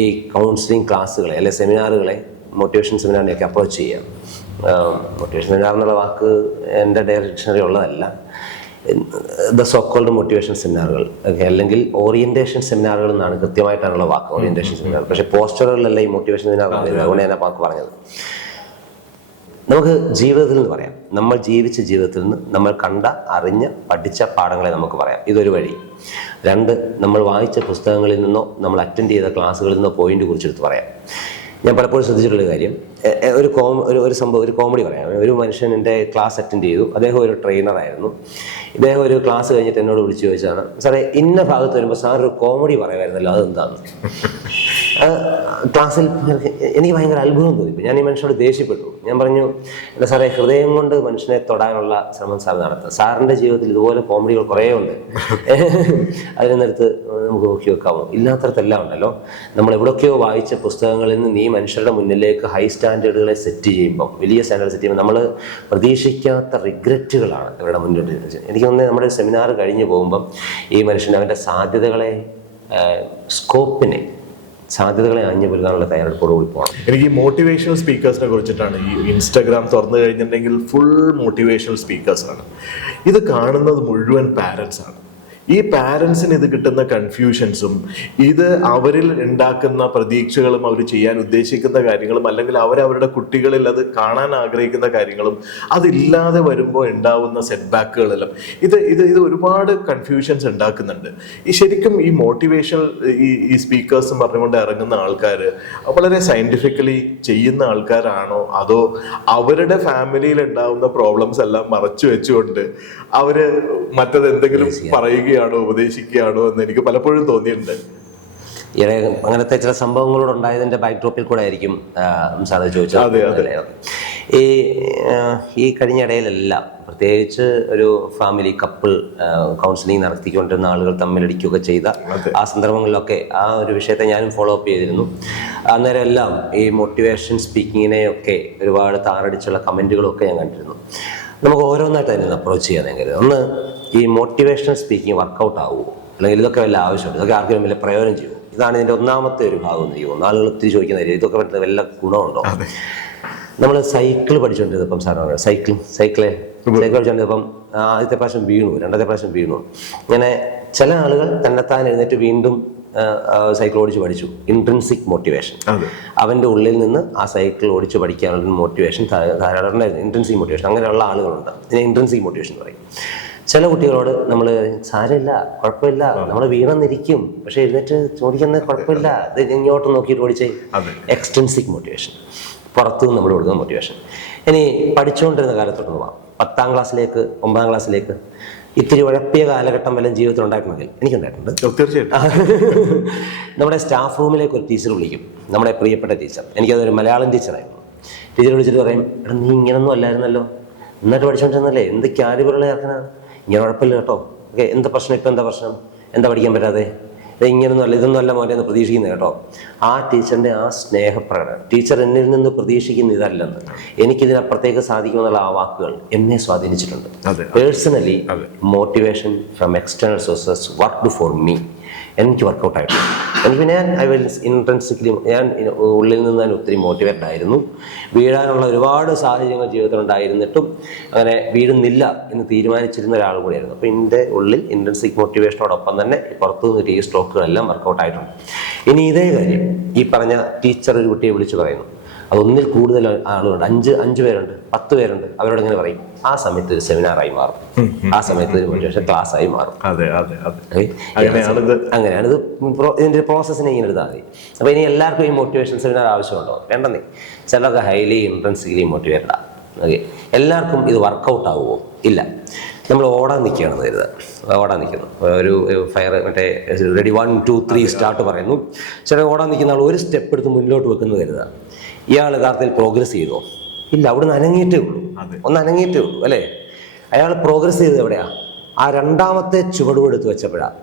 ഈ കൗൺസിലിംഗ് ക്ലാസ്സുകളെ അല്ലെ സെമിനാറുകളെ, മോട്ടിവേഷൻ സെമിനാറിനെയൊക്കെ അപ്രോച്ച് ചെയ്യാം. മോട്ടിവേഷൻ സെമിനാർ എന്നുള്ള വാക്ക് എൻ്റെ ഡിക്ഷണറി ഉള്ളതല്ല. ദ സോ കോൾഡ് മോട്ടിവേഷൻ സെമിനാറുകൾ അല്ലെങ്കിൽ ഓറിയന്റേഷൻ സെമിനാറുകൾ എന്നാണ് കൃത്യമായിട്ടാണുള്ള വാക്ക്, ഓറിയന്റേഷൻ സെമിനാർ. പക്ഷേ പോസ്റ്ററുകളിലല്ല ഈ മോട്ടിവേഷൻ സെമിനാർ പറഞ്ഞത്. അതുകൊണ്ട് ഞാൻ ആ വാക്ക് പറഞ്ഞത്. നമുക്ക് ജീവിതത്തിൽ നിന്ന് പറയാം. നമ്മൾ ജീവിച്ച ജീവിതത്തിൽ നിന്ന് നമ്മൾ കണ്ട, അറിഞ്ഞ, പഠിച്ച പാഠങ്ങളെ നമുക്ക് പറയാം. ഇതൊരു വഴി. 2, നമ്മൾ വായിച്ച പുസ്തകങ്ങളിൽ നിന്നോ നമ്മൾ അറ്റൻഡ് ചെയ്ത ക്ലാസ്സുകളിൽ നിന്നോ പോയിന്റ് കുറിച്ചെടുത്ത് പറയാം. ഞാൻ പലപ്പോഴും ശ്രദ്ധിച്ചിട്ടുള്ള കാര്യം, ഒരു സംഭവം, ഒരു കോമഡി പറയാം. ഒരു മനുഷ്യൻ എൻ്റെ ക്ലാസ് അറ്റൻഡ് ചെയ്തു. അദ്ദേഹം ഒരു ട്രെയിനറായിരുന്നു. ഇദ്ദേഹം ഒരു ക്ലാസ് കഴിഞ്ഞിട്ട് എന്നോട് വിളിച്ചു ചോദിച്ചാണ്, സാറേ ഇന്ന ഭാഗത്ത് വരുമ്പോൾ സാർ ഒരു കോമഡി പറയുമായിരുന്നല്ലോ, അതെന്താന്ന്. ക്ലാസ്സിൽ എനിക്ക് ഭയങ്കര അത്ഭുതം തോന്നി. ഞാൻ ഈ മനുഷ്യനോട് ദേഷ്യപ്പെട്ടു. ഞാൻ പറഞ്ഞു, എന്താ സാറേ, ഹൃദയം കൊണ്ട് മനുഷ്യനെ തൊടാനുള്ള ശ്രമം സാർ നടത്തുക. സാറിൻ്റെ ജീവിതത്തിൽ ഇതുപോലെ കോമഡികൾ കുറേ ഉണ്ട്, അതിനടുത്ത് നമുക്ക് നോക്കി വെക്കാമോ? ഇല്ലാത്തടത്തെല്ലാം ഉണ്ടല്ലോ. നമ്മൾ എവിടെയൊക്കെയോ വായിച്ച പുസ്തകങ്ങളിൽ നിന്ന് നീ മനുഷ്യരുടെ മുന്നിലേക്ക് ഹൈ സ്റ്റാൻഡേർഡുകളെ സെറ്റ് ചെയ്യുമ്പം, വലിയ സ്റ്റാൻഡേർഡ് സെറ്റ് ചെയ്യുമ്പോൾ നമ്മൾ പ്രതീക്ഷിക്കാത്ത റിഗ്രറ്റുകളാണ് ഇവരുടെ മുന്നോട്ട്. എനിക്ക് തോന്നുന്നത് നമ്മുടെ സെമിനാർ കഴിഞ്ഞ് പോകുമ്പം ഈ മനുഷ്യൻ അവൻ്റെ സാധ്യതകളെ അഞ്ഞു പുൽകാനുള്ള തയ്യാറെടുപ്പോട് കൂടി പോകണം. എനിക്ക് ഈ മോട്ടിവേഷണൽ സ്പീക്കേഴ്സിനെ കുറിച്ചിട്ടാണ്. ഈ ഇൻസ്റ്റാഗ്രാം തുറന്നു കഴിഞ്ഞിട്ടുണ്ടെങ്കിൽ ഫുൾ മോട്ടിവേഷണൽ സ്പീക്കേഴ്സാണ്. ഇത് കാണുന്നത് മുഴുവൻ പാരൻസ് ആണ്. ഈ പാരൻസിന് ഇത് കിട്ടുന്ന കൺഫ്യൂഷൻസും ഇത് അവരിൽ ഉണ്ടാക്കുന്ന പ്രതീക്ഷകളും അവർ ചെയ്യാൻ ഉദ്ദേശിക്കുന്ന കാര്യങ്ങളും അല്ലെങ്കിൽ അവരവരുടെ കുട്ടികളിൽ അത് കാണാൻ ആഗ്രഹിക്കുന്ന കാര്യങ്ങളും അതില്ലാതെ വരുമ്പോൾ ഉണ്ടാവുന്ന സെറ്റ് ബാക്കുകളെല്ലാം ഇത് ഒരുപാട് കൺഫ്യൂഷൻസ് ഉണ്ടാക്കുന്നുണ്ട്. ശരിക്കും ഈ മോട്ടിവേഷൻ ഈ സ്പീക്കേഴ്സ് പറഞ്ഞുകൊണ്ട് ഇറങ്ങുന്ന ആൾക്കാർ വളരെ സയന്റിഫിക്കലി ചെയ്യുന്ന ആൾക്കാരാണോ, അതോ അവരുടെ ഫാമിലിയിൽ ഉണ്ടാവുന്ന പ്രോബ്ലംസ് എല്ലാം മറച്ചു വെച്ചുകൊണ്ട് അവര് മറ്റത് എന്തെങ്കിലും പറയുകയാണോ ഉപദേശിക്കുകയാണോ എന്ന് എനിക്ക് പലപ്പോഴും തോന്നിയിട്ടുണ്ട്. അങ്ങനത്തെ ചില സംഭവങ്ങളോട് ഉണ്ടായതിന്റെ ബാക്ക്ഡ്രോപ്പിൽ കൂടെ ആയിരിക്കും സാറ് ചോദിച്ചത്. ഈ കഴിഞ്ഞ ഇടയിലെല്ലാം പ്രത്യേകിച്ച് ഒരു ഫാമിലി കപ്പിൾ കൗൺസിലിംഗ് നടത്തിക്കൊണ്ടിരുന്ന ആളുകൾ തമ്മിലടിക്കുകയൊക്കെ ചെയ്ത ആ സന്ദർഭങ്ങളിലൊക്കെ ആ ഒരു വിഷയത്തെ ഞാനും ഫോളോ അപ്പ് ചെയ്തിരുന്നു. അന്നേരം എല്ലാം ഈ മോട്ടിവേഷൻ സ്പീക്കിങ്ങിനെയൊക്കെ ഒരുപാട് താറടിച്ചുള്ള കമൻറ്റുകളൊക്കെ ഞാൻ കണ്ടിരുന്നു. നമുക്ക് ഓരോന്നായിട്ട് തന്നെ അപ്രോച്ച് ചെയ്യാനെങ്കിൽ ഒന്ന്, ഈ മോട്ടിവേഷണൽ സ്പീക്കിംഗ് വർക്കൗട്ട് ആവുമോ, അല്ലെങ്കിൽ ഇതൊക്കെ വല്ല ആവശ്യമുണ്ട്, ഇതൊക്കെ ആർക്കും വലിയ പ്രയോജനം ചെയ്യുമോ? ഇതാണ് ഇതിൻ്റെ ഒന്നാമത്തെ ഒരു ഭാഗം എന്ന് ചെയ്യുമോ. ആളുകൾ ഒത്തിരി ചോദിക്കുന്ന കാര്യം, ഇതൊക്കെ പറ്റുന്ന വല്ല ഗുണമുണ്ടോ? നമ്മൾ സൈക്കിൾ പഠിച്ചുകൊണ്ടിരുന്നപ്പം സാറാണ് സൈക്കിൾ പഠിച്ചുകൊണ്ടിരുന്നപ്പം ആദ്യത്തെ പ്രാവശ്യം വീണു, രണ്ടാമത്തെ പ്രാവശ്യം വീണു. ഇങ്ങനെ ചില ആളുകൾ തന്നെത്താൻ എഴുന്നേറ്റ് വീണ്ടും സൈക്കിൾ ഓടിച്ച് പഠിച്ചു. ഇൻട്രിൻസിക് മോട്ടിവേഷൻ, അവൻ്റെ ഉള്ളിൽ നിന്ന് ആ സൈക്കിൾ ഓടിച്ച് പഠിക്കാനുള്ള മോട്ടിവേഷൻ ധാരാളം ഉണ്ടായിരുന്നു. ഇൻട്രിൻസിക് മോട്ടിവേഷൻ, അങ്ങനെയുള്ള ആളുകളുണ്ട്. ഇതിനെ ഇൻട്രിൻസിക് മോട്ടിവേഷൻ എന്ന് പറയും. ചില കുട്ടികളോട് നമ്മൾ സാരമില്ല, കുഴപ്പമില്ല, നമ്മൾ വീണെന്നിരിക്കും, പക്ഷെ എഴുന്നേറ്റ് ചോദിക്കുന്നത് കുഴപ്പമില്ല, ഇത് ഇങ്ങോട്ട് നോക്കിയിട്ട് ഓടിച്ചേ. എക്സ്ട്രിൻസിക് മോട്ടിവേഷൻ, പുറത്തുനിന്ന് നമ്മൾ കൊടുക്കുന്ന മോട്ടിവേഷൻ. ഇനി പഠിച്ചുകൊണ്ടിരുന്ന കാലത്തോട്ട് പോവാം. 10ാം ക്ലാസ്സിലേക്ക് 9ാം ക്ലാസ്സിലേക്ക് ഇത്തിരി ഉഴപ്പിയ കാലഘട്ടം വല്ലതും ജീവിതത്തിൽ ഉണ്ടായിട്ടുണ്ടെങ്കിൽ എനിക്കുണ്ടായിട്ടുണ്ട്. തീർച്ചയായിട്ടും. നമ്മുടെ സ്റ്റാഫ് റൂമിലേക്ക് ഒരു ടീച്ചർ വിളിക്കും, നമ്മുടെ പ്രിയപ്പെട്ട ടീച്ചർ. എനിക്കതൊരു മലയാളം ടീച്ചറായിരുന്നു. ടീച്ചർ വിളിച്ചിട്ട് പറയും, എടാ നീ ഇങ്ങനൊന്നും അല്ലായിരുന്നല്ലോ, എന്നിട്ട് പഠിച്ചുകൊണ്ടിരുന്നല്ലേ, എന്ത് ക്യാരിബറുള്ള ചേർക്കനാ, ഇങ്ങനെ ഉഴപ്പില്ല കേട്ടോ, ഓക്കെ, എന്താ പ്രശ്നം, ഇപ്പം എന്താ പ്രശ്നം, എന്താ പഠിക്കാൻ പറ്റാതെ, ഇങ്ങനൊന്നും അല്ല, ഇതൊന്നും അല്ല മോനെ എന്ന് പ്രതീക്ഷിക്കുന്നത് കേട്ടോ. ആ ടീച്ചറിൻ്റെ ആ സ്നേഹപ്രകടനം, ടീച്ചർ എന്നിൽ നിന്ന് പ്രതീക്ഷിക്കുന്ന ഇതല്ലെന്ന്, എനിക്കിതിനപ്പുറത്തേക്ക് സാധിക്കുമെന്നുള്ള ആ വാക്കുകൾ എന്നെ സ്വാധീനിച്ചിട്ടുണ്ട്. Personally motivation from external sources worked for me. എനിക്ക് വർക്കൗട്ടായിട്ടുണ്ട്. എനിക്ക് പിന്നെ ഇൻട്രൻസിക്കലി ഞാൻ ഉള്ളിൽ നിന്ന് ഞാൻ ഒത്തിരി മോട്ടിവേറ്റഡ് ആയിരുന്നു. വീഴാനുള്ള ഒരുപാട് സാഹചര്യങ്ങൾ ജീവിതത്തിൽ ഉണ്ടായിരുന്നിട്ടും അങ്ങനെ വീഴുന്നില്ല എന്ന് തീരുമാനിച്ചിരുന്ന ഒരാൾ കൂടിയായിരുന്നു. അപ്പോൾ എൻ്റെ ഉള്ളിൽ ഇൻട്രൻസിക് മോട്ടിവേഷനോടൊപ്പം തന്നെ പുറത്തുനിന്ന് ഈ സ്ട്രോക്കുകളെല്ലാം വർക്കൗട്ടായിട്ടുണ്ട്. ഇനി ഇതേ കാര്യം ഈ പറഞ്ഞ ടീച്ചർ ഒരു കുട്ടിയെ വിളിച്ച് പറയുന്നു, അതൊന്നിൽ കൂടുതൽ ആളുകളുണ്ട്, 5 പേരുണ്ട്, 10 പേരുണ്ട്, അവരോട് ഇങ്ങനെ പറയും. ആ സമയത്ത് ഒരു സെമിനാറായി മാറും, ആ സമയത്ത് ഒരു മോട്ടിവേഷൻ ക്ലാസ് ആയി മാറും. അങ്ങനെയാണിത്. ഇതിൻ്റെ പ്രോസസ്സിനെ ഇങ്ങനെ എടുത്താൽ മതി. അപ്പോൾ ഇനി എല്ലാവർക്കും ഈ മോട്ടിവേഷൻ സെമിനാർ ആവശ്യമുണ്ടോ? വേണ്ടെന്നേ. ചിലർക്ക് ഹൈലി ഇൻട്രൻസിക്കലി മോട്ടിവേറ്റഡ് ആണ്. ഓക്കെ, എല്ലാവർക്കും ഇത് വർക്കൗട്ട് ആവുമോ? ഇല്ല. നമ്മൾ ഓടാൻ നിൽക്കുകയാണെന്ന് കരുതുക, ഓടാൻ നിൽക്കുന്നു, ഒരു ഫയർ മറ്റേ റെഡി 1 2 3 സ്റ്റാർട്ട് പറയുന്നു. ചില ഓടാൻ നിൽക്കുന്ന ആൾ ഒരു സ്റ്റെപ്പ് എടുത്ത് മുന്നോട്ട് വെക്കുന്നത് കരുതുക. ഇയാൾ യഥാർത്ഥത്തിൽ പ്രോഗ്രസ് ചെയ്തോ? ഇല്ല, അവിടുന്ന് അനങ്ങിയിട്ടേ ഉള്ളൂ, ഒന്ന് അനങ്ങിയിട്ടേ ഉള്ളൂ അല്ലേ. അയാൾ പ്രോഗ്രസ് ചെയ്തത് എവിടെയാ? ആ രണ്ടാമത്തെ ചുവടുവെടുത്ത് വെച്ചപ്പോഴാണ്.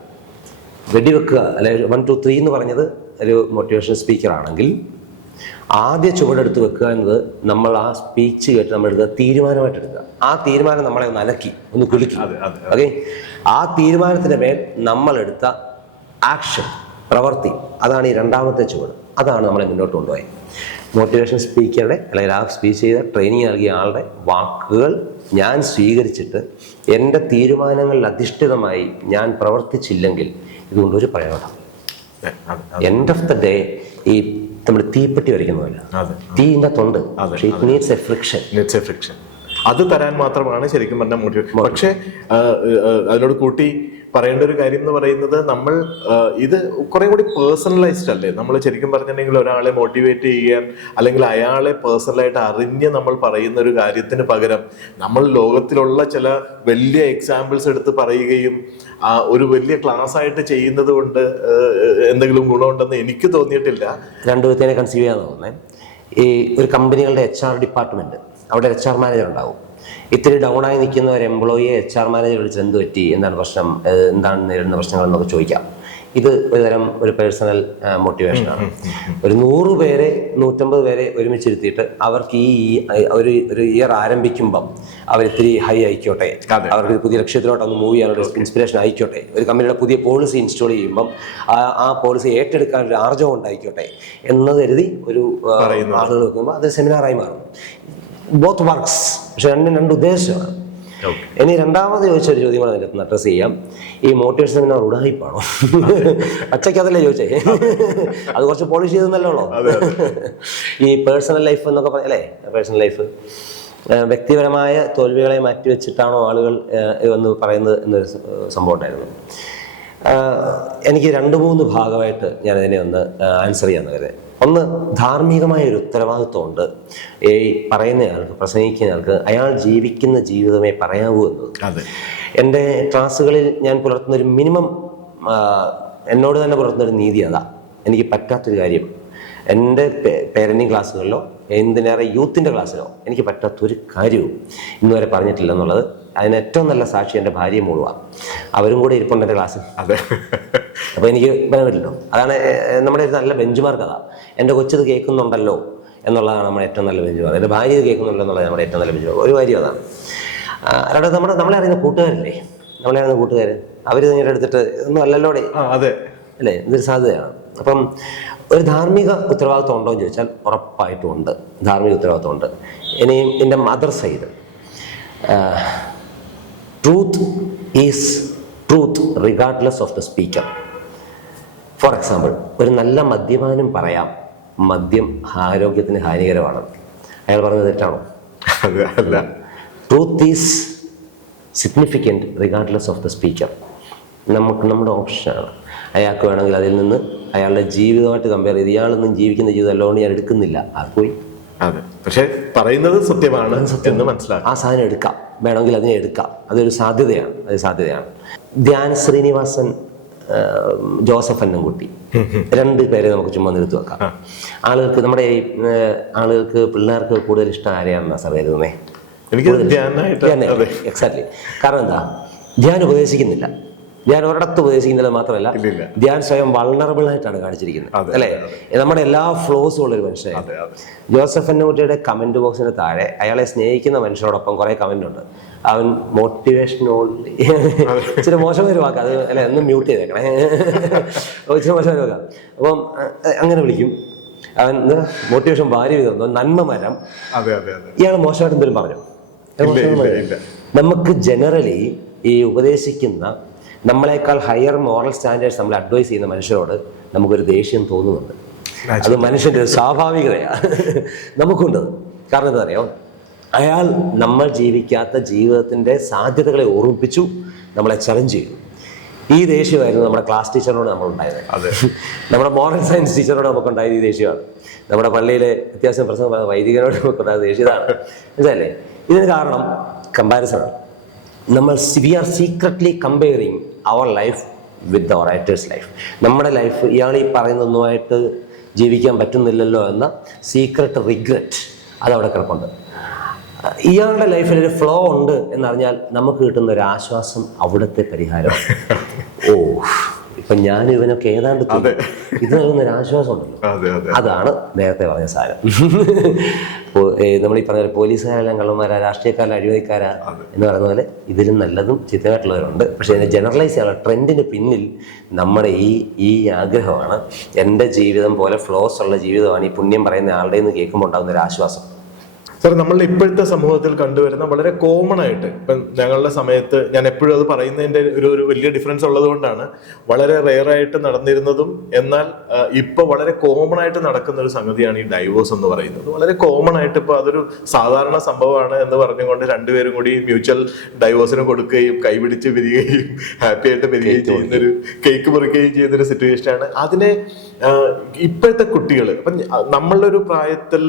വെടിവെക്കുക അല്ലെ 1 2 3 എന്ന് പറഞ്ഞത് ഒരു മോട്ടിവേഷൻ സ്പീക്കറാണെങ്കിൽ ആദ്യ ചുവടെടുത്ത് വെക്കുക എന്നത് നമ്മൾ ആ സ്പീച്ച് കേട്ട് നമ്മൾ എടുക്കുക തീരുമാനമായിട്ട് എടുക്കുക. ആ തീരുമാനം നമ്മളെ ഒന്ന് അലക്കി, ഒന്ന് കുലുക്കി. ഓക്കെ, ആ തീരുമാനത്തിൻ്റെ മേൽ നമ്മളെടുത്ത ആക്ഷൻ, പ്രവൃത്തി, അതാണ് ഈ രണ്ടാമത്തെ ചുവട്. അതാണ് നമ്മളെ മുന്നോട്ട് കൊണ്ടുപോയത്. മോട്ടിവേഷൻ സ്പീക്കറുടെ അല്ലെങ്കിൽ ആ സ്പീച്ച് ചെയ്ത ട്രെയിനിങ് നൽകിയ ആളുടെ വാക്കുകൾ ഞാൻ സ്വീകരിച്ചിട്ട് എൻ്റെ തീരുമാനങ്ങളിൽ അധിഷ്ഠിതമായി ഞാൻ പ്രവർത്തിച്ചില്ലെങ്കിൽ ഇതുകൊണ്ടൊരു പ്രയോജനം. എൻഡ് ഓഫ് ദ ഡേ ഈ നമ്മൾ തീപ്പെട്ടി വരയ്ക്കുന്നതല്ല, തീൻ്റെ തൊണ്ട്. പക്ഷേ ഇറ്റ് നീഡ്സ് എ ഫ്രിക്ഷൻ. അത് തരാൻ മാത്രമാണ് ശരിക്കും പറഞ്ഞ മോട്ടിവേഷൻ. പക്ഷേ അതിനോട് കൂട്ടി പറയേണ്ട ഒരു കാര്യം എന്ന് പറയുന്നത്, നമ്മൾ ഇത് കുറെ കൂടി പേഴ്സണലൈസ്ഡ് അല്ലേ. നമ്മൾ ശരിക്കും പറഞ്ഞിട്ടുണ്ടെങ്കിൽ ഒരാളെ മോട്ടിവേറ്റ് ചെയ്യാൻ അല്ലെങ്കിൽ അയാളെ പേഴ്സണലായിട്ട് അറിഞ്ഞ് നമ്മൾ പറയുന്ന ഒരു കാര്യത്തിന് പകരം നമ്മൾ ലോകത്തിലുള്ള ചില വലിയ എക്സാമ്പിൾസ് എടുത്ത് പറയുകയും ഒരു വലിയ ക്ലാസ് ആയിട്ട് ചെയ്യുന്നത് കൊണ്ട് എന്തെങ്കിലും ഗുണമുണ്ടെന്ന് എനിക്ക് തോന്നിയിട്ടില്ല. രണ്ടു വിധത്തിനെ കൺസീവ് ചെയ്യാൻ തോന്നുന്നത്. ഈ ഒരു കമ്പനികളുടെ HR ഡിപ്പാർട്ട്മെന്റ്, അവിടെ HR മാനേജർ ഉണ്ടാവും. ഇത്തിരി ഡൗണായി നിൽക്കുന്ന ഒരു എംപ്ലോയിയെ HR മാനേജർ വിളിച്ച് എന്ത് പറ്റി, എന്താണ് പ്രശ്നം, എന്താണ് നേരിടുന്ന പ്രശ്നങ്ങൾ എന്നൊക്കെ ചോദിക്കാം. ഇത് ഒരുതരം ഒരു പേഴ്സണൽ മോട്ടിവേഷനാണ്. ഒരു 100 പേരെ 150 പേരെ ഒരുമിച്ചിരുത്തിയിട്ട് അവർക്ക് ഒരു ഇയർ ആരംഭിക്കുമ്പം അവരിത്തിരി ഹൈ ആയിക്കോട്ടെ, അവർക്ക് പുതിയ ലക്ഷ്യത്തിലോട്ടൊന്ന് മൂവ് ചെയ്യാനുള്ള ഇൻസ്പിറേഷൻ ആയിക്കോട്ടെ, ഒരു കമ്പനിയുടെ പുതിയ പോളിസി ഇൻസ്റ്റാൾ ചെയ്യുമ്പം ആ പോളിസി ഏറ്റെടുക്കാൻ ഒരു ആർജവം ഉണ്ടായിക്കോട്ടെ എന്ന് കരുതി ഒരു ആളുകൾ വെക്കുമ്പോൾ അത് സെമിനാറായി മാറും. Both works. പക്ഷെ രണ്ട് ഉദ്ദേശമാണ്. ഇനി രണ്ടാമത് ചോദിച്ചൊരു ചോദ്യം കൂടെ അതിൻ്റെ അഡ്രസ് ചെയ്യാം. ഈ മോട്ടിവേഷൻ സെമിനാർ ഉടായിപ്പാണോ? പച്ചയ്ക്ക് അതല്ലേ ചോദിച്ചേ, അത് കുറച്ച് പോളിഷ് ചെയ്തെന്നല്ലേ ഉള്ളൂ. ഈ പേഴ്സണൽ ലൈഫ് എന്നൊക്കെ അല്ലേ, പേഴ്സണൽ ലൈഫ് വ്യക്തിപരമായ തോൽവികളെ മാറ്റിവെച്ചിട്ടാണോ ആളുകൾ എന്ന് പറയുന്നത് എന്നൊരു സംഭവം ഉണ്ടായിരുന്നു. എനിക്ക് 2-3 ഭാഗമായിട്ട് ഞാനതിനെ ഒന്ന് ആൻസർ ചെയ്യാൻ കരുതുന്നത്. ഒന്ന്, ധാർമ്മികമായ ഒരു ഉത്തരവാദിത്വമുണ്ട് ഈ പറയുന്നയാൾക്ക്, പ്രസംഗിക്കുന്നയാൾക്ക് അയാൾ ജീവിക്കുന്ന ജീവിതമേ പറയാവൂ എന്നത്. എൻ്റെ ക്ലാസ്സുകളിൽ ഞാൻ പുലർത്തുന്നൊരു മിനിമം, എന്നോട് തന്നെ പുലർത്തുന്നൊരു നീതി അതാ. എനിക്ക് പറ്റാത്തൊരു കാര്യം എൻ്റെ പേരൻറ്റിങ് ക്ലാസ്സുകളിലോ എന്തിനേറെ യൂത്തിൻ്റെ ക്ലാസ്സിലോ എനിക്ക് പറ്റാത്തൊരു കാര്യവും ഇന്നുവരെ പറഞ്ഞിട്ടില്ല എന്നുള്ളത്. അതിന് ഏറ്റവും നല്ല സാക്ഷി എൻ്റെ ഭാര്യയും മോളുവാണ്. അവരും കൂടെ ഇരിപ്പുണ്ട് എൻ്റെ ക്ലാസ്സിൽ. അപ്പോൾ എനിക്ക് പറയാൻ പറ്റില്ലോ. അതാണ് നമ്മുടെ ഒരു നല്ല ബെഞ്ച് മാർക്ക്. അതാ എൻ്റെ കൊച്ചത് കേൾക്കുന്നുണ്ടല്ലോ എന്നുള്ളതാണ് നമ്മുടെ ഏറ്റവും നല്ല ബെഞ്ച് മാർക്ക്. എൻ്റെ ഭാര്യ ഇത് കേൾക്കുന്നുണ്ടല്ലോ എന്നുള്ളത് നമ്മുടെ ഏറ്റവും നല്ല ബെഞ്ച് മാർക്ക്. ഒരു കാര്യം അതാണ്. അവിടെ നമ്മളെ അറിയുന്ന കൂട്ടുകാരില്ലേ, നമ്മളെ അറിയുന്ന കൂട്ടുകാർ, അവർ ഇങ്ങനെ എടുത്തിട്ട് ഒന്നും അല്ലല്ലോടെ അല്ലേ, ഇതൊരു സാധ്യതയാണ്. അപ്പം ഒരു ധാർമ്മിക ഉത്തരവാദിത്വം ഉണ്ടോ എന്ന് ചോദിച്ചാൽ ഉറപ്പായിട്ടും ഉണ്ട്, ധാർമ്മിക ഉത്തരവാദിത്വം ഉണ്ട്. ഇനിയും എൻ്റെ mother side, truth is truth regardless of the speaker. For example, ഒരു നല്ല മദ്യപാനം പറയാം മദ്യം ആരോഗ്യത്തിന് ഹാനികരമാണ്. അയാൾ പറഞ്ഞത് തെറ്റാണോ? അല്ല. Truth is significant regardless of the speaker. നമ്മുടെ ഓപ്ഷനാണ്. അയാൾക്ക് വേണമെങ്കിൽ അതിൽ നിന്ന് അയാളുടെ ജീവിതമായിട്ട് കമ്പയർ ചെയ്ത് ഇയാളൊന്നും ജീവിക്കുന്ന ജീവിതം അല്ലോണ്ട് ഞാൻ എടുക്കുന്നില്ല, പോയി. അതെ, പക്ഷെ പറയുന്നത് സത്യമാണ് എന്ന് മനസ്സിലാക്കാം. ആ സാധനം എടുക്കാം, വേണമെങ്കിൽ അതിനെ എടുക്കാം. അതൊരു സാധ്യതയാണ്, അത് സാധ്യതയാണ്. ധ്യാൻ ശ്രീനിവാസൻ, ജോസഫ് അന്നംകുട്ടി, 2 പേരെ നമുക്ക് ചുമ്മാ നിർത്തി വെക്കാം. ആളുകൾക്ക്, നമ്മുടെ ഈ ആളുകൾക്ക്, പിള്ളേർക്ക് കൂടുതൽ ഇഷ്ടം ആരെയാണെന്നാ സാർ കരുതുന്നേ? എക്സാക്ട്ലി. കാരണം എന്താ, ധ്യാൻ ഉപദേശിക്കുന്നില്ല. ധ്യാൻ ഒരിടത്ത് ഉപദേശിക്കുന്നത് മാത്രമല്ല, ധ്യാൻ സ്വയം വൾണറബിൾ ആയിട്ടാണ് കാണിച്ചിരിക്കുന്നത്, അല്ലേ? നമ്മുടെ എല്ലാ ഫ്ലോസും ഉള്ളൊരു മനുഷ്യനാണ്. ജോസഫ് അന്നംകുട്ടിയുടെ കമന്റ് ബോക്സിന് താഴെ അയാളെ സ്നേഹിക്കുന്ന മനുഷ്യരോടൊപ്പം കുറെ കമന്റ് ഉണ്ട്. അവൻ മോട്ടിവേഷനോട് ഇച്ചിരി മോശമായൊരു വാക്ക്, അത് അല്ലെ, ഒന്ന് മ്യൂട്ട് ചെയ്തേക്കണേ, ഇച്ചിരി മോശമായ വാക്കാം. അപ്പം അങ്ങനെ വിളിക്കും. അവൻ മോട്ടിവേഷൻ ഭാര്യ വിതർന്നു, നന്മ മരം. ഇയാൾ മോശമായിട്ട് എന്തെങ്കിലും പറഞ്ഞു? നമുക്ക് ജനറലി ഈ ഉപദേശിക്കുന്ന നമ്മളെക്കാൾ ഹയർ മോറൽ സ്റ്റാൻഡേർഡ്സ് നമ്മൾ അഡ്വൈസ് ചെയ്യുന്ന മനുഷ്യരോട് നമുക്കൊരു ദേഷ്യം തോന്നുന്നുണ്ട്. അത് മനുഷ്യൻ്റെ ഒരു സ്വാഭാവികതയാണ്, നമുക്കുണ്ട്. കാരണം എന്താ പറയുക, അയാൾ നമ്മൾ ജീവിക്കാത്ത ജീവിതത്തിൻ്റെ സാധ്യതകളെ ഓർമ്മിപ്പിച്ചു, നമ്മളെ ചലഞ്ച് ചെയ്തു. ഈ ദേഷ്യമായിരുന്നു നമ്മുടെ ക്ലാസ് ടീച്ചറിനോട് നമ്മളുണ്ടായത്. നമ്മുടെ മോറൽ സയൻസ് ടീച്ചറോട് നമുക്കുണ്ടായത് ഈ ദേഷ്യമാണ്. നമ്മുടെ പള്ളിയിലെ അത്യാവശ്യം പ്രസംഗം വൈദികനോട് നമുക്കുണ്ടായ ദേഷ്യം ഇതാണ്. മനസ്സിലല്ലേ? ഇതിന് കാരണം കമ്പാരിസണാണ്. We are secretly comparing our life with the others life. നമ്മുടെ ലൈഫ് ഇയാൾ ഈ പറയുന്നൊന്നുമായിട്ട് ജീവിക്കാൻ പറ്റുന്നില്ലല്ലോ എന്ന സീക്രട്ട് റിഗ്രറ്റ് അതവിടെ കിടപ്പുണ്ട്. ഇയാളുടെ ലൈഫിൽ ഒരു ഫ്ലോ ഉണ്ട് എന്നറിഞ്ഞാൽ നമുക്ക് കിട്ടുന്ന ഒരു ആശ്വാസം അവിടുത്തെ പരിഹാരം. ഓ, ഇപ്പൊ ഞാൻ ഇവനൊക്കെ ഏതാണ്ട് ഇത് നൽകുന്നൊരു ആശ്വാസം ഉണ്ടല്ലോ, അതാണ് നേരത്തെ പറഞ്ഞ സാധനം. നമ്മൾ ഈ പറഞ്ഞ പോലീസുകാരെല്ലാം കള്ളന്മാരാ, രാഷ്ട്രീയക്കാരാ, അഴിമതിക്കാരാ എന്ന് പറയുന്ന പോലെ ഇതിലും നല്ലതും ചിത്രമായിട്ടുള്ളവരുണ്ട്. പക്ഷെ ഇതിനെ ജനറലൈസ് ചെയ്യാനുള്ള ട്രെൻഡിന് പിന്നിൽ നമ്മുടെ ഈ ആഗ്രഹമാണ്. എൻ്റെ ജീവിതം പോലെ ഫ്ലോസ് ഉള്ള ജീവിതമാണ് ഈ പുണ്യം പറയുന്ന ആളുടെ നിന്ന് കേൾക്കുമ്പോൾ ഉണ്ടാകുന്ന ഒരു ആശ്വാസം. സാർ, നമ്മളുടെ ഇപ്പോഴത്തെ സമൂഹത്തിൽ കണ്ടുവരുന്ന വളരെ കോമൺ ആയിട്ട്, ഇപ്പം ഞങ്ങളുടെ സമയത്ത് ഞാൻ എപ്പോഴും അത് പറയുന്നതിൻ്റെ ഒരു വലിയ ഡിഫറൻസ് ഉള്ളത് കൊണ്ടാണ്, വളരെ റെയർ ആയിട്ട് നടന്നിരുന്നതും എന്നാൽ ഇപ്പോൾ വളരെ കോമൺ ആയിട്ട് നടക്കുന്ന ഒരു സംഗതിയാണ് ഈ ഡൈവോഴ്സ് എന്ന് പറയുന്നത്. വളരെ കോമൺ ആയിട്ട് ഇപ്പോൾ അതൊരു സാധാരണ സംഭവമാണ് എന്ന് പറഞ്ഞുകൊണ്ട് 2 പേരും കൂടി മ്യൂച്വൽ ഡൈവോഴ്സിന് കൊടുക്കുകയും കൈപിടിച്ച് പിരിയുകയും ഹാപ്പി ആയിട്ട് പിരിയുകയും ചെയ്യുന്നൊരു, കേക്ക് മുറിക്കുകയും ചെയ്യുന്നൊരു സിറ്റുവേഷനാണ്. അതിനെ ഇപ്പോഴത്തെ കുട്ടികൾ, അപ്പം നമ്മളുടെ ഒരു പ്രായത്തിൽ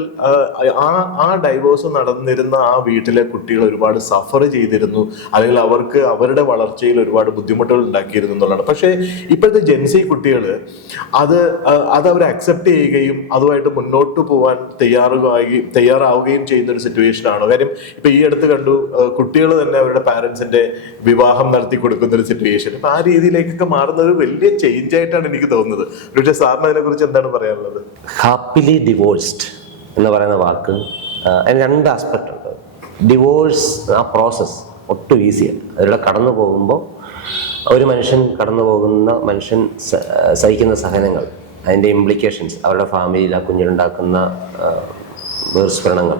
ആ ഡൈവോഴ്സ് നടന്നിരുന്ന ആ വീട്ടിലെ കുട്ടികൾ ഒരുപാട് സഫർ ചെയ്തിരുന്നു, അല്ലെങ്കിൽ അവർക്ക് അവരുടെ വളർച്ചയിൽ ഒരുപാട് ബുദ്ധിമുട്ടുകൾ ഉണ്ടാക്കിയിരുന്നു എന്നുള്ളതാണ്. പക്ഷേ ഇപ്പോഴത്തെ ജെൻസി കുട്ടികൾ അത് അവർ അക്സെപ്റ്റ് ചെയ്യുകയും അതുമായിട്ട് മുന്നോട്ട് പോകാൻ തയ്യാറാവുകയും ചെയ്യുന്ന ഒരു സിറ്റുവേഷനാണ്. കാര്യം ഇപ്പൊ ഈ അടുത്ത് കണ്ടു, കുട്ടികൾ തന്നെ അവരുടെ പാരന്റ്സിന്റെ വിവാഹം നടത്തി കൊടുക്കുന്ന ഒരു സിറ്റുവേഷൻ. അപ്പൊ ആ രീതിയിലേക്കൊക്കെ മാറുന്ന ഒരു വലിയ ചേഞ്ച് ആയിട്ടാണ് എനിക്ക് തോന്നുന്നത്. പക്ഷേ സാറിന് അതിനെ കുറിച്ച് എന്താണ് പറയാനുള്ളത്? ഹാപ്പിലി ഡിവോഴ്സ്ഡ് എന്ന് പറയുന്ന വാക്ക് അതിന് 2 ആസ്പെക്റ്റ് ഉണ്ട്. ഡിവോഴ്സ്, ആ പ്രോസസ്സ് ഒട്ടും ഈസിയാണ്. അതിലൂടെ കടന്നു പോകുമ്പോൾ ഒരു മനുഷ്യൻ സഹിക്കുന്ന സഹനങ്ങൾ, അതിൻ്റെ ഇംപ്ലിക്കേഷൻസ്, അവരുടെ ഫാമിലിയിൽ ആ കുഞ്ഞിലുണ്ടാക്കുന്ന വേർസ്ഫലനങ്ങൾ,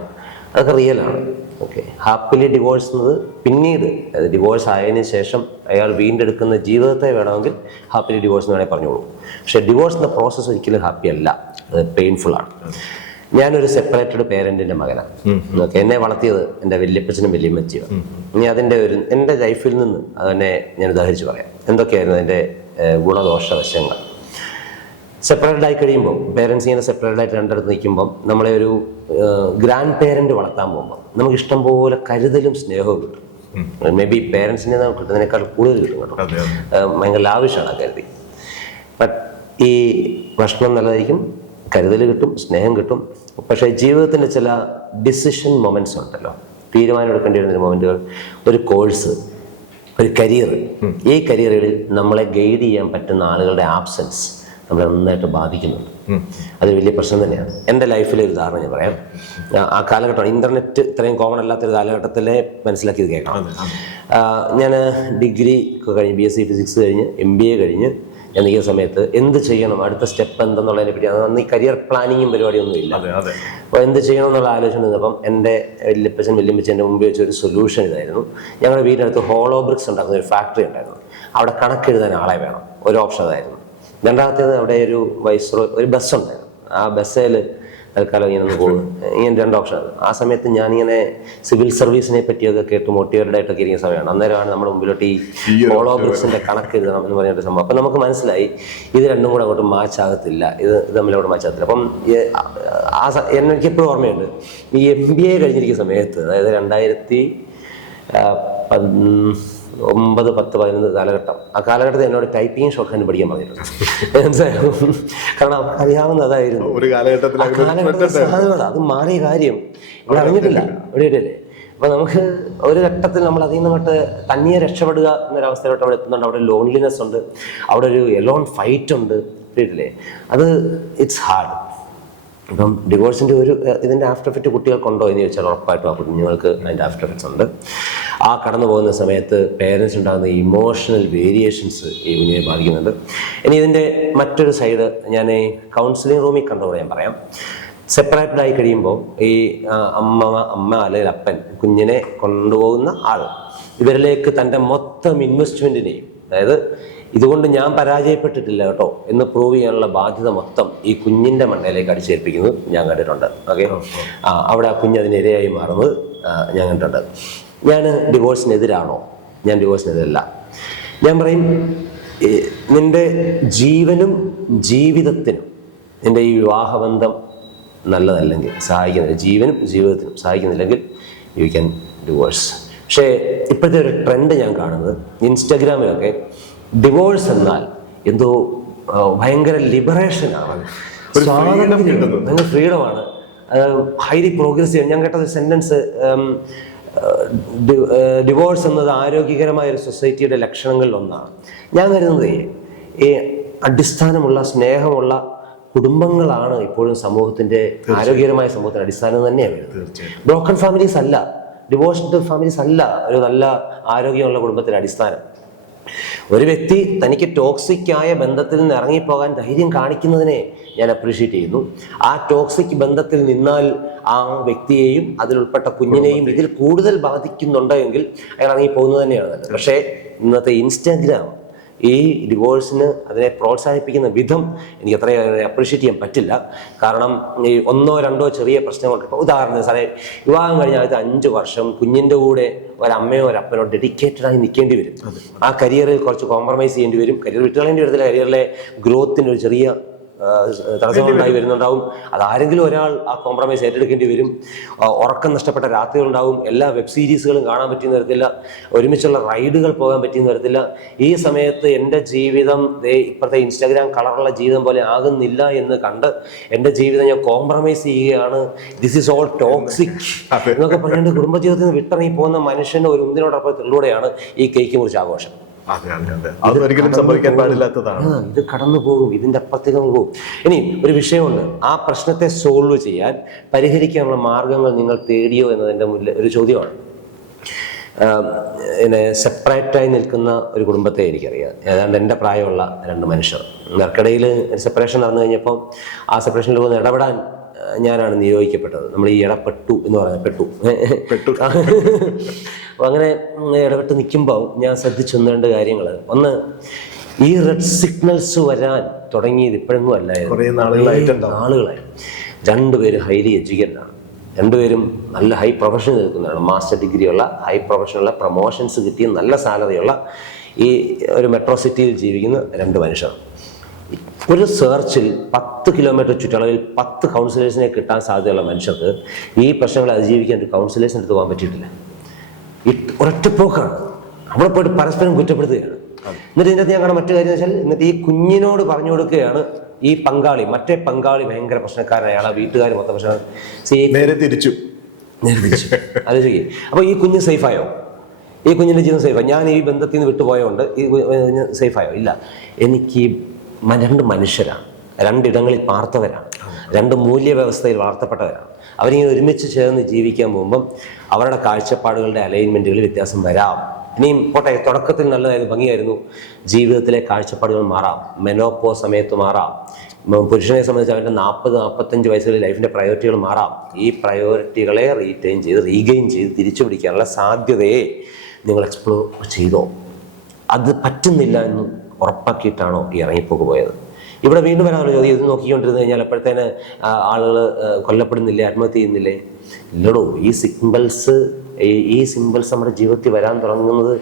അതൊക്കെ റിയലാണ്. ഓക്കെ, ഹാപ്പിലി ഡിവോഴ്സ് എന്നത് പിന്നീട് ഡിവോഴ്സ് ആയതിനു ശേഷം അയാൾ വീണ്ടെടുക്കുന്ന ജീവിതത്തെ വേണമെങ്കിൽ ഹാപ്പിലി ഡിവോഴ്സ് എന്ന് വേണമെങ്കിൽ പറഞ്ഞോളൂ. പക്ഷേ ഡിവോഴ്സ് എന്ന പ്രോസസ്സ് ഒരിക്കലും ഹാപ്പി അല്ല, അത് പെയിൻഫുൾ ആണ്. ഞാനൊരു സെപ്പറേറ്റഡ് പേരൻറ്റിൻ്റെ മകനാണ്. ഓക്കെ, എന്നെ വളർത്തിയത് എൻ്റെ വല്യപ്പച്ചനും വല്യമ്മച്ചിയും. ഇനി അതിൻ്റെ എൻ്റെ ലൈഫിൽ നിന്ന് അതിനെ ഞാൻ ഉദാഹരിച്ച് പറയാം എന്തൊക്കെയായിരുന്നു അതിൻ്റെ ഗുണദോഷ വശങ്ങൾ. സെപ്പറേറ്റഡ് ആയി കഴിയുമ്പോൾ പേരൻസ് ഇങ്ങനെ സെപ്പറേറ്റഡ് ആയിട്ട് രണ്ടിടത്ത് നിൽക്കുമ്പം നമ്മളെ ഒരു ഗ്രാൻഡ് പേരൻറ്റ് വളർത്താൻ പോകുമ്പോൾ നമുക്ക് ഇഷ്ടം പോലെ കരുതലും സ്നേഹവും കിട്ടും. മേ ബി പേരൻസിനെ നമുക്ക് കിട്ടുന്നതിനേക്കാൾ കൂടുതൽ കിട്ടും കേട്ടോ. ഭയങ്കര ലാവിഷാണ് ആ കരുതി. ബട്ട് ഈ ഭക്ഷണം നല്ലതായിരിക്കും, കരുതൽ കിട്ടും, സ്നേഹം കിട്ടും. പക്ഷേ ജീവിതത്തിൻ്റെ ചില ഡിസിഷൻ മൊമെൻറ്റ്സ് ഉണ്ടല്ലോ, തീരുമാനം എടുക്കേണ്ടി വരുന്ന മൊമെൻറ്റുകൾ, ഒരു കോഴ്സ്, ഒരു കരിയർ. ഈ കരിയറുകളിൽ നമ്മളെ ഗൈഡ് ചെയ്യാൻ പറ്റുന്ന ആളുകളുടെ ആബ്സെൻസ് നമ്മളെ നന്നായിട്ട് ബാധിക്കുന്നുണ്ട്. അതൊരു വലിയ പ്രശ്നം തന്നെയാണ്. എൻ്റെ ലൈഫിലെ ഒരു ഉദാഹരണം ഞാൻ പറയാം. ആ കാലഘട്ടം ഇൻ്റർനെറ്റ് ഇത്രയും കോമൺ അല്ലാത്തൊരു കാലഘട്ടത്തിലെ മനസ്സിലാക്കിയത് കേൾക്കണം. ഞാൻ ഡിഗ്രി കഴിഞ്ഞ് BSc ഫിസിക്സ് കഴിഞ്ഞ് MBA കഴിഞ്ഞ് ഞാൻ നിൽക്കുന്ന സമയത്ത് എന്ത് ചെയ്യണം, അടുത്ത സ്റ്റെപ്പ് എന്തെന്നുള്ളതിനെ പറ്റി അന്ന് ഈ കരിയർ പ്ലാനിങ്ങും പരിപാടിയൊന്നും ഇല്ല. അപ്പോൾ എന്ത് ചെയ്യണം എന്നുള്ള ആലോചന നിന്നപ്പം എൻ്റെ വല്യപ്പച്ചൻ വല്യമ്മച്ചൻ്റെ മുമ്പിൽ വെച്ചൊരു സൊല്യൂഷൻ ഇതായിരുന്നു. ഞങ്ങളുടെ വീടിനടുത്ത് ഹോളോ ബ്രിക്സ് ഉണ്ടാക്കുന്ന ഒരു ഫാക്ടറി ഉണ്ടായിരുന്നു. അവിടെ കണക്കെഴുതാൻ ആളെ വേണം, ഒരു ഓപ്ഷൻ അതായിരുന്നു. രണ്ടാമത്തേത് അവിടെ ഒരു ബസ്സുണ്ടായിരുന്നു. ആ ബസ്സിൽ തൽക്കാലം ഇങ്ങനെ ഒന്ന് പോകും. ഇങ്ങനെ 2 ഓപ്ഷനാണ്. ആ സമയത്ത് ഞാനിങ്ങനെ സിവിൽ സർവീസിനെ പറ്റിയൊക്കെ കേട്ട് മോട്ടിവേറ്റഡ് ആയിട്ടൊക്കെ ഇരിക്കുന്ന സമയമാണ്. അന്നേരമാണ് നമ്മുടെ മുമ്പിലോട്ട് ഈ ഹോളോ ബ്രിക്സിൻ്റെ കണക്ക് എഴുതണം എന്ന് പറഞ്ഞൊരു സംഭവം. അപ്പം നമുക്ക് മനസ്സിലായി ഇത് രണ്ടും കൂടെ അങ്ങോട്ട് മാച്ച് ആകത്തില്ല, ഇത് തമ്മിലോട്ട് മാച്ച് ആകത്തില്ല. അപ്പം എനിക്കിപ്പോഴും ഓർമ്മയുണ്ട്, ഈ MBA കഴിഞ്ഞിരിക്കുന്ന സമയത്ത്, അതായത് 2009, 10, 11 കാലഘട്ടം. ആ കാലഘട്ടത്തിൽ എന്നോട് ടൈപ്പിംഗ് ഷോർട്ട് ഹാൻഡ് പഠിക്കാൻ പറഞ്ഞിട്ടുണ്ട്. കാരണം അറിയാവുന്ന അതായിരുന്നു ഒരു കാലഘട്ടത്തിൽ. അത് മാറിയ കാര്യം ഇവിടെ അറിഞ്ഞിട്ടില്ല, എവിടെയല്ലേ. അപ്പൊ നമുക്ക് ഒരു ഘട്ടത്തിൽ നമ്മൾ അതിൽ നിന്നിട്ട് തനിയെ രക്ഷപ്പെടുക എന്നൊരവസ്ഥയിലോട്ട് അവിടെ എത്തുന്നുണ്ട്. അവിടെ ലോൺലിനെസ് ഉണ്ട്, അവിടെ ഒരു എലോൺ ഫൈറ്റ് ഉണ്ട്, കേട്ടില്ലേ. അത് ഇറ്റ്സ് ഹാർഡ്. ഇപ്പം ഡിവോഴ്സിൻ്റെ ഇതിൻ്റെ ആഫ്റ്റർ എഫക്റ്റ് കുട്ടികൾക്കുണ്ടോ എന്ന് ചോദിച്ചാൽ ഉറപ്പായിട്ടും ആ കുഞ്ഞുങ്ങൾക്ക് അതിൻ്റെ ആഫ്റ്റർ എഫക്ട്സ് ഉണ്ട്. ആ കടന്നു പോകുന്ന സമയത്ത് പേരൻസ് ഉണ്ടാകുന്ന ഇമോഷണൽ വേരിയേഷൻസ് ഈ കുഞ്ഞിനെ ബാധിക്കുന്നുണ്ട്. ഇനി ഇതിൻ്റെ മറ്റൊരു സൈഡ് ഞാൻ ഈ കൗൺസിലിംഗ് റൂമിൽ കണ്ടോടെ ഞാൻ പറയാം. സെപ്പറേറ്റഡ് ആയി കഴിയുമ്പോൾ ഈ അമ്മ അല്ലെങ്കിൽ അപ്പൻ കുഞ്ഞിനെ കൊണ്ടുപോകുന്ന ആൾ ഇവരിലേക്ക് തൻ്റെ മൊത്തം ഇൻവെസ്റ്റ്മെൻറ്റിനെയും, അതായത് ഇതുകൊണ്ട് ഞാൻ പരാജയപ്പെട്ടിട്ടില്ല കേട്ടോ എന്ന് പ്രൂവ് ചെയ്യാനുള്ള ബാധ്യത മൊത്തം ഈ കുഞ്ഞിൻ്റെ മണ്ടയിലേക്ക് അടിച്ചേൽപ്പിക്കുന്നത് ഞാൻ കണ്ടിട്ടുണ്ട്. ഓക്കെ, അവിടെ ആ കുഞ്ഞ് അതിനിരയായി മാറുന്നത് ഞാൻ കണ്ടിട്ടുണ്ട്. ഞാൻ ഡിവോഴ്സിനെതിരാണോ? ഞാൻ ഡിവോഴ്സിനെതിരല്ല. ഞാൻ പറയും, നിൻ്റെ ജീവനും ജീവിതത്തിനും നിൻ്റെ ഈ വിവാഹബന്ധം നല്ലതല്ലെങ്കിൽ, സഹായിക്കുന്നില്ല, ജീവനും ജീവിതത്തിനും സഹായിക്കുന്നില്ലെങ്കിൽ യു ക്യാൻ ഡിവോഴ്സ്. പക്ഷേ ഇപ്പോഴത്തെ ഒരു ട്രെൻഡ് ഞാൻ കാണുന്നത് ഇൻസ്റ്റഗ്രാമിലൊക്കെ ഡിവോഴ്സ് എന്നാൽ എന്തോ ഭയങ്കര ലിബറേഷനാണ്, ഭയങ്കര ഫ്രീഡമാണ്, ഹൈലി പ്രോഗ്രസീവ്. ഞാൻ കേട്ടത് സെന്റൻസ്, ഡിവോഴ്സ് എന്നത് ആരോഗ്യകരമായ ഒരു സൊസൈറ്റിയുടെ ലക്ഷണങ്ങളിൽ ഒന്നാണ്. ഞാൻ കരുതുന്നത് ഈ അടിസ്ഥാനമുള്ള സ്നേഹമുള്ള കുടുംബങ്ങളാണ് ഇപ്പോഴും സമൂഹത്തിന്റെ ആരോഗ്യകരമായ സമൂഹത്തിന്റെ അടിസ്ഥാനം തന്നെയാണ് വരുന്നത്. ബ്രോക്കൺ ഫാമിലീസ് അല്ല, ഡിവോഴ്സ്ഡ് ഫാമിലീസ് അല്ല ഒരു നല്ല ആരോഗ്യമുള്ള കുടുംബത്തിന്റെ അടിസ്ഥാനം. ഒരു വ്യക്തി തനിക്ക് ടോക്സിക് ആയ ബന്ധത്തിൽ നിന്ന് ഇറങ്ങിപ്പോകാൻ ധൈര്യം കാണിക്കുന്നതിനെ ഞാൻ അപ്രീഷിയേറ്റ് ചെയ്യുന്നു. ആ ടോക്സിക് ബന്ധത്തിൽ നിന്നാൽ ആ വ്യക്തിയെയും അതിലുൾപ്പെട്ട കുഞ്ഞിനെയും ഇതിൽ കൂടുതൽ ബാധിക്കുന്നുണ്ടെങ്കിൽ അയാൾ ഇറങ്ങിപ്പോകുന്നത് തന്നെയാണ് നല്ലത്. പക്ഷേ ഇന്നത്തെ ഇൻസ്റ്റാഗ്രാം ഈ ഡിവോഴ്സിന് അതിനെ പ്രോത്സാഹിപ്പിക്കുന്ന വിധം എനിക്ക് അത്രയും അപ്രീഷിയേറ്റ് ചെയ്യാൻ പറ്റില്ല. കാരണം ഈ 1, 2 ചെറിയ പ്രശ്നങ്ങൾ, ഇപ്പോൾ ഉദാഹരണത്തിന് സാറേ, വിവാഹം കഴിഞ്ഞ ആദ്യത്തെ 5 വർഷം കുഞ്ഞിൻ്റെ കൂടെ ഒരമ്മയോ ഒരപ്പനോ ഡെഡിക്കേറ്റഡായി നിൽക്കേണ്ടി വരും. ആ കരിയറിൽ കുറച്ച് കോംപ്രമൈസ് ചെയ്യേണ്ടി വരും. കരിയർ വിട്ടുകളേണ്ടി വരത്തില്ല, കരിയറിലെ ഗ്രോത്തിന് ഒരു ചെറിയ തടസ്സങ്ങളുണ്ടായി വരുന്നുണ്ടാവും. അതാരെങ്കിലും ഒരാൾ ആ കോംപ്രമൈസ് ഏറ്റെടുക്കേണ്ടി വരും. ഉറക്കം നഷ്ടപ്പെട്ട രാത്രികളുണ്ടാവും. എല്ലാ വെബ് സീരീസുകളും കാണാൻ പറ്റിയെന്ന് വരത്തില്ല, ഒരുമിച്ചുള്ള റൈഡുകൾ പോകാൻ പറ്റിയെന്ന് വരത്തില്ല. ഈ സമയത്ത് എൻ്റെ ജീവിതം ഇപ്പോഴത്തെ ഇൻസ്റ്റാഗ്രാം കളറുള്ള ജീവിതം പോലെ ആകുന്നില്ല എന്ന് കണ്ട് എൻ്റെ ജീവിതം ഞാൻ കോംപ്രമൈസ് ചെയ്യുകയാണ്, ദിസ് ഈസ് ഓൾ ടോക്സിക് എന്നൊക്കെ പറഞ്ഞുകൊണ്ട് കുടുംബജീവിതത്തിൽ നിന്ന് വിട്ടിറങ്ങി പോകുന്ന മനുഷ്യൻ്റെ ഒരു ഒന്നിനോടൊപ്പത്തിലൂടെയാണ് ഈ കേക്ക് മുറിച്ച് ആഘോഷം. അതൊരിക്കലും സംഭവിക്കാൻ പാടില്ലാത്തതാണ്. ഇത് കടന്നു പോകും, ഇതിന്റെ അപ്പുറത്തേക്ക് പോകും. ഇനി ഒരു വിഷയമുണ്ട്, ആ പ്രശ്നത്തെ സോൾവ് ചെയ്യാൻ, പരിഹരിക്കാനുള്ള മാർഗങ്ങൾ നിങ്ങൾ തേടിയോ എന്നതിൻ്റെ മുന്നിൽ ഒരു ചോദ്യമാണ്. സെപ്പറേറ്റായി നിൽക്കുന്ന ഒരു കുടുംബത്തെ എനിക്കറിയാം. ഏതാണ്ട് എൻ്റെ പ്രായമുള്ള 2 മനുഷ്യർ. ഇവർക്കിടയിൽ സെപ്പറേഷൻ നടന്നു കഴിഞ്ഞപ്പോൾ ആ സെപ്പറേഷനിൽ പോകുന്ന ഇടപെടാൻ ഞാനാണ് നിയോഗിക്കപ്പെട്ടത്. നമ്മൾ ഈ ഇടപെട്ടു എന്ന് പറഞ്ഞാൽ പെട്ടു അപ്പം അങ്ങനെ ഇടപെട്ട് നിൽക്കുമ്പോൾ ഞാൻ ശ്രദ്ധിച്ചു രണ്ട് കാര്യങ്ങൾ. ഒന്ന്, ഈ റെഡ് സിഗ്നൽസ് വരാൻ തുടങ്ങിയത് ഇപ്പോഴൊന്നും അല്ലായിരുന്നു, നാളുകളായി. രണ്ടുപേരും ഹൈലി എഡ്യൂക്കേറ്റഡ് ആണ്, രണ്ടുപേരും നല്ല ഹൈ പ്രൊഫഷൻ നിൽക്കുന്നതാണ്, മാസ്റ്റർ ഡിഗ്രിയുള്ള ഹൈ പ്രൊഫഷനുള്ള പ്രൊമോഷൻസ് കിട്ടിയ നല്ല സാലറിയുള്ള ഈ ഒരു മെട്രോ സിറ്റിയിൽ ജീവിക്കുന്ന രണ്ട് മനുഷ്യർ. ഒരു സെർച്ചിൽ 10 കിലോമീറ്റർ ചുറ്റളവിൽ 10 കൗൺസിലേഴ്സിനെ കിട്ടാൻ സാധ്യതയുള്ള മനുഷ്യർക്ക് ഈ പ്രശ്നങ്ങളെ അതിജീവിക്കാൻ ഒരു കൗൺസിലേഴ്സിന് എടുത്ത് പോകാൻ പറ്റിയിട്ടില്ല. ഒരൊറ്റപ്പോക്കാണ്, അവിടെ പോയിട്ട് പരസ്പരം കുറ്റപ്പെടുത്തുകയാണ്. എന്നിട്ട് ഇതിനകത്ത് ഞാൻ കാണാൻ മറ്റു കാര്യം വെച്ചാൽ, എന്നിട്ട് ഈ കുഞ്ഞിനോട് പറഞ്ഞു കൊടുക്കുകയാണ് ഈ പങ്കാളി, മറ്റേ പങ്കാളി ഭയങ്കര പ്രശ്നക്കാരൻ, അയാളെ വീട്ടുകാർ മൊത്തം പ്രശ്നം. നേരെ തിരിച്ചു ആലോചിക്കുക. അപ്പോൾ ഈ കുഞ്ഞ് സേഫായോ? ഈ കുഞ്ഞിൻ്റെ ജീവൻ സേഫായോ? ഞാൻ ഈ ബന്ധത്തിൽ നിന്ന് വിട്ടുപോയതുകൊണ്ട് ഈ കുഞ്ഞ് സേഫായോ? ഇല്ല. എനിക്ക് രണ്ട് മനുഷ്യരാണ്, രണ്ടിടങ്ങളിൽ പാർത്തവരാണ്, രണ്ട് മൂല്യവ്യവസ്ഥയിൽ വളർത്തപ്പെട്ടവരാണ്. അവരിങ്ങനെ ഒരുമിച്ച് ചേർന്ന് ജീവിക്കാൻ പോകുമ്പം അവരുടെ കാഴ്ചപ്പാടുകളുടെ അലൈൻമെൻറ്റുകളിൽ വ്യത്യാസം വരാം. ഇനിയും പോട്ടെ, തുടക്കത്തിൽ നല്ലതായിരുന്നു, ഭംഗിയായിരുന്നു. ജീവിതത്തിലെ കാഴ്ചപ്പാടുകൾ മാറാം, മെനോപ്പോ സമയത്ത് മാറാം. പുരുഷനെ സംബന്ധിച്ച് അവൻ്റെ 40-45 വയസ്സിൽ ലൈഫിൻ്റെ പ്രയോറിറ്റികൾ മാറാം. ഈ പ്രയോറിറ്റികളെ റീഗെയിൻ ചെയ്ത് തിരിച്ചു പിടിക്കാനുള്ള സാധ്യതയെ നിങ്ങൾ എക്സ്പ്ലോർ ചെയ്തോ? അത് പറ്റുന്നില്ല എന്ന് ഉറപ്പാക്കിയിട്ടാണോ ഈ ഇറങ്ങിപ്പോക്ക് പോയത്? ഇവിടെ വീണ്ടും വരാനുള്ള ചോദ്യം, ഇത് നോക്കിക്കൊണ്ടിരുന്നു കഴിഞ്ഞാൽ എപ്പോഴത്തേന് ആളുകൾ കൊല്ലപ്പെടുന്നില്ലേ, ആത്മഹത്യ ചെയ്യുന്നില്ലേ? ഇല്ലടോ, ഈ സിമ്പിൾസ് നമ്മുടെ ജീവിതത്തിൽ വരാൻ തുടങ്ങുന്നത്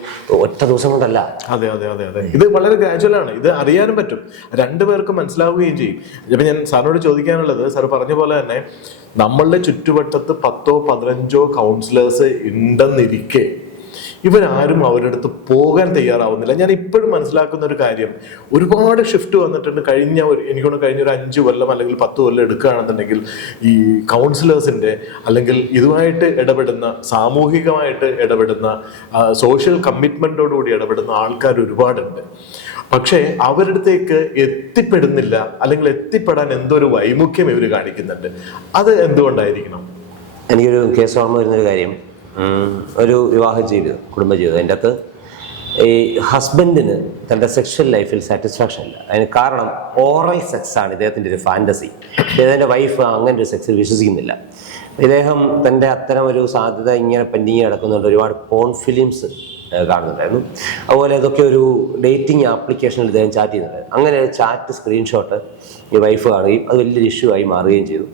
ഒറ്റ ദിവസം കൊണ്ടല്ല. അതെ അതെ അതെ അതെ ഇത് വളരെ ഗ്രാജുവലാണ്. ഇത് അറിയാനും പറ്റും, രണ്ടുപേർക്കും മനസ്സിലാവുകയും ചെയ്യും. ഇപ്പം ഞാൻ സാറിനോട് ചോദിക്കാനുള്ളത്, സാർ പറഞ്ഞ പോലെ തന്നെ നമ്മളുടെ ചുറ്റുവട്ടത്ത് 10-15 കൗൺസിലേഴ്സ് ഉണ്ടെന്നിരിക്കെ ഇവരാരും അവരുടെ അടുത്ത് പോകാൻ തയ്യാറാവുന്നില്ല. ഞാൻ ഇപ്പോഴും മനസ്സിലാക്കുന്ന ഒരു കാര്യം, ഒരുപാട് ഷിഫ്റ്റ് വന്നിട്ടുണ്ട്. കഴിഞ്ഞ ഒരു 5 കൊല്ലം അല്ലെങ്കിൽ 10 കൊല്ലം എടുക്കുകയാണെന്നുണ്ടെങ്കിൽ ഈ കൗൺസിലേഴ്സിൻ്റെ അല്ലെങ്കിൽ ഇതുമായിട്ട് ഇടപെടുന്ന, സാമൂഹികമായിട്ട് ഇടപെടുന്ന, സോഷ്യൽ കമ്മിറ്റ്മെൻറ്റോടുകൂടി ഇടപെടുന്ന ആൾക്കാർ ഒരുപാടുണ്ട്. പക്ഷേ അവരുടെ അടുത്തേക്ക് എത്തിപ്പെടുന്നില്ല, അല്ലെങ്കിൽ എത്തിപ്പെടാൻ എന്തോ ഒരു വൈമുഖ്യം ഇവർ കാണിക്കുന്നുണ്ട്. അത് എന്തുകൊണ്ടായിരിക്കണം? എനിക്കൊരു കേസ് ഓർമ്മ വരുന്നൊരു കാര്യം, ഒരു വിവാഹ ജീവിതം, കുടുംബജീവിതം. അതിൻ്റെ അകത്ത് ഈ ഹസ്ബൻഡിന് തൻ്റെ സെക്ഷൽ ലൈഫിൽ സാറ്റിസ്ഫാക്ഷൻ ഇല്ല. അതിന് കാരണം ഓറൽ സെക്സാണ് ഇദ്ദേഹത്തിൻ്റെ ഒരു ഫാൻറ്റസി. ഇദ്ദേഹത്തിൻ്റെ വൈഫ് അങ്ങനെ ഒരു സെക്സിൽ വിശ്വസിക്കുന്നില്ല. ഇദ്ദേഹം തൻ്റെ അത്തരം ഒരു സാധ്യത ഇങ്ങനെ പെൻഡിങ് കിടക്കുന്നുണ്ട്. ഒരുപാട് പോൺ ഫിലിംസ് കാണുന്നുണ്ടായിരുന്നു. അതുപോലെ ഇതൊക്കെ ഒരു ഡേറ്റിംഗ് ആപ്ലിക്കേഷനിൽ ഇദ്ദേഹം ചാറ്റ് ചെയ്യുന്നുണ്ട്. അങ്ങനെ ചാറ്റ് സ്ക്രീൻഷോട്ട് ഈ വൈഫ് കാണുകയും അത് വലിയൊരു ഇഷ്യൂ ആയി മാറുകയും ചെയ്തു.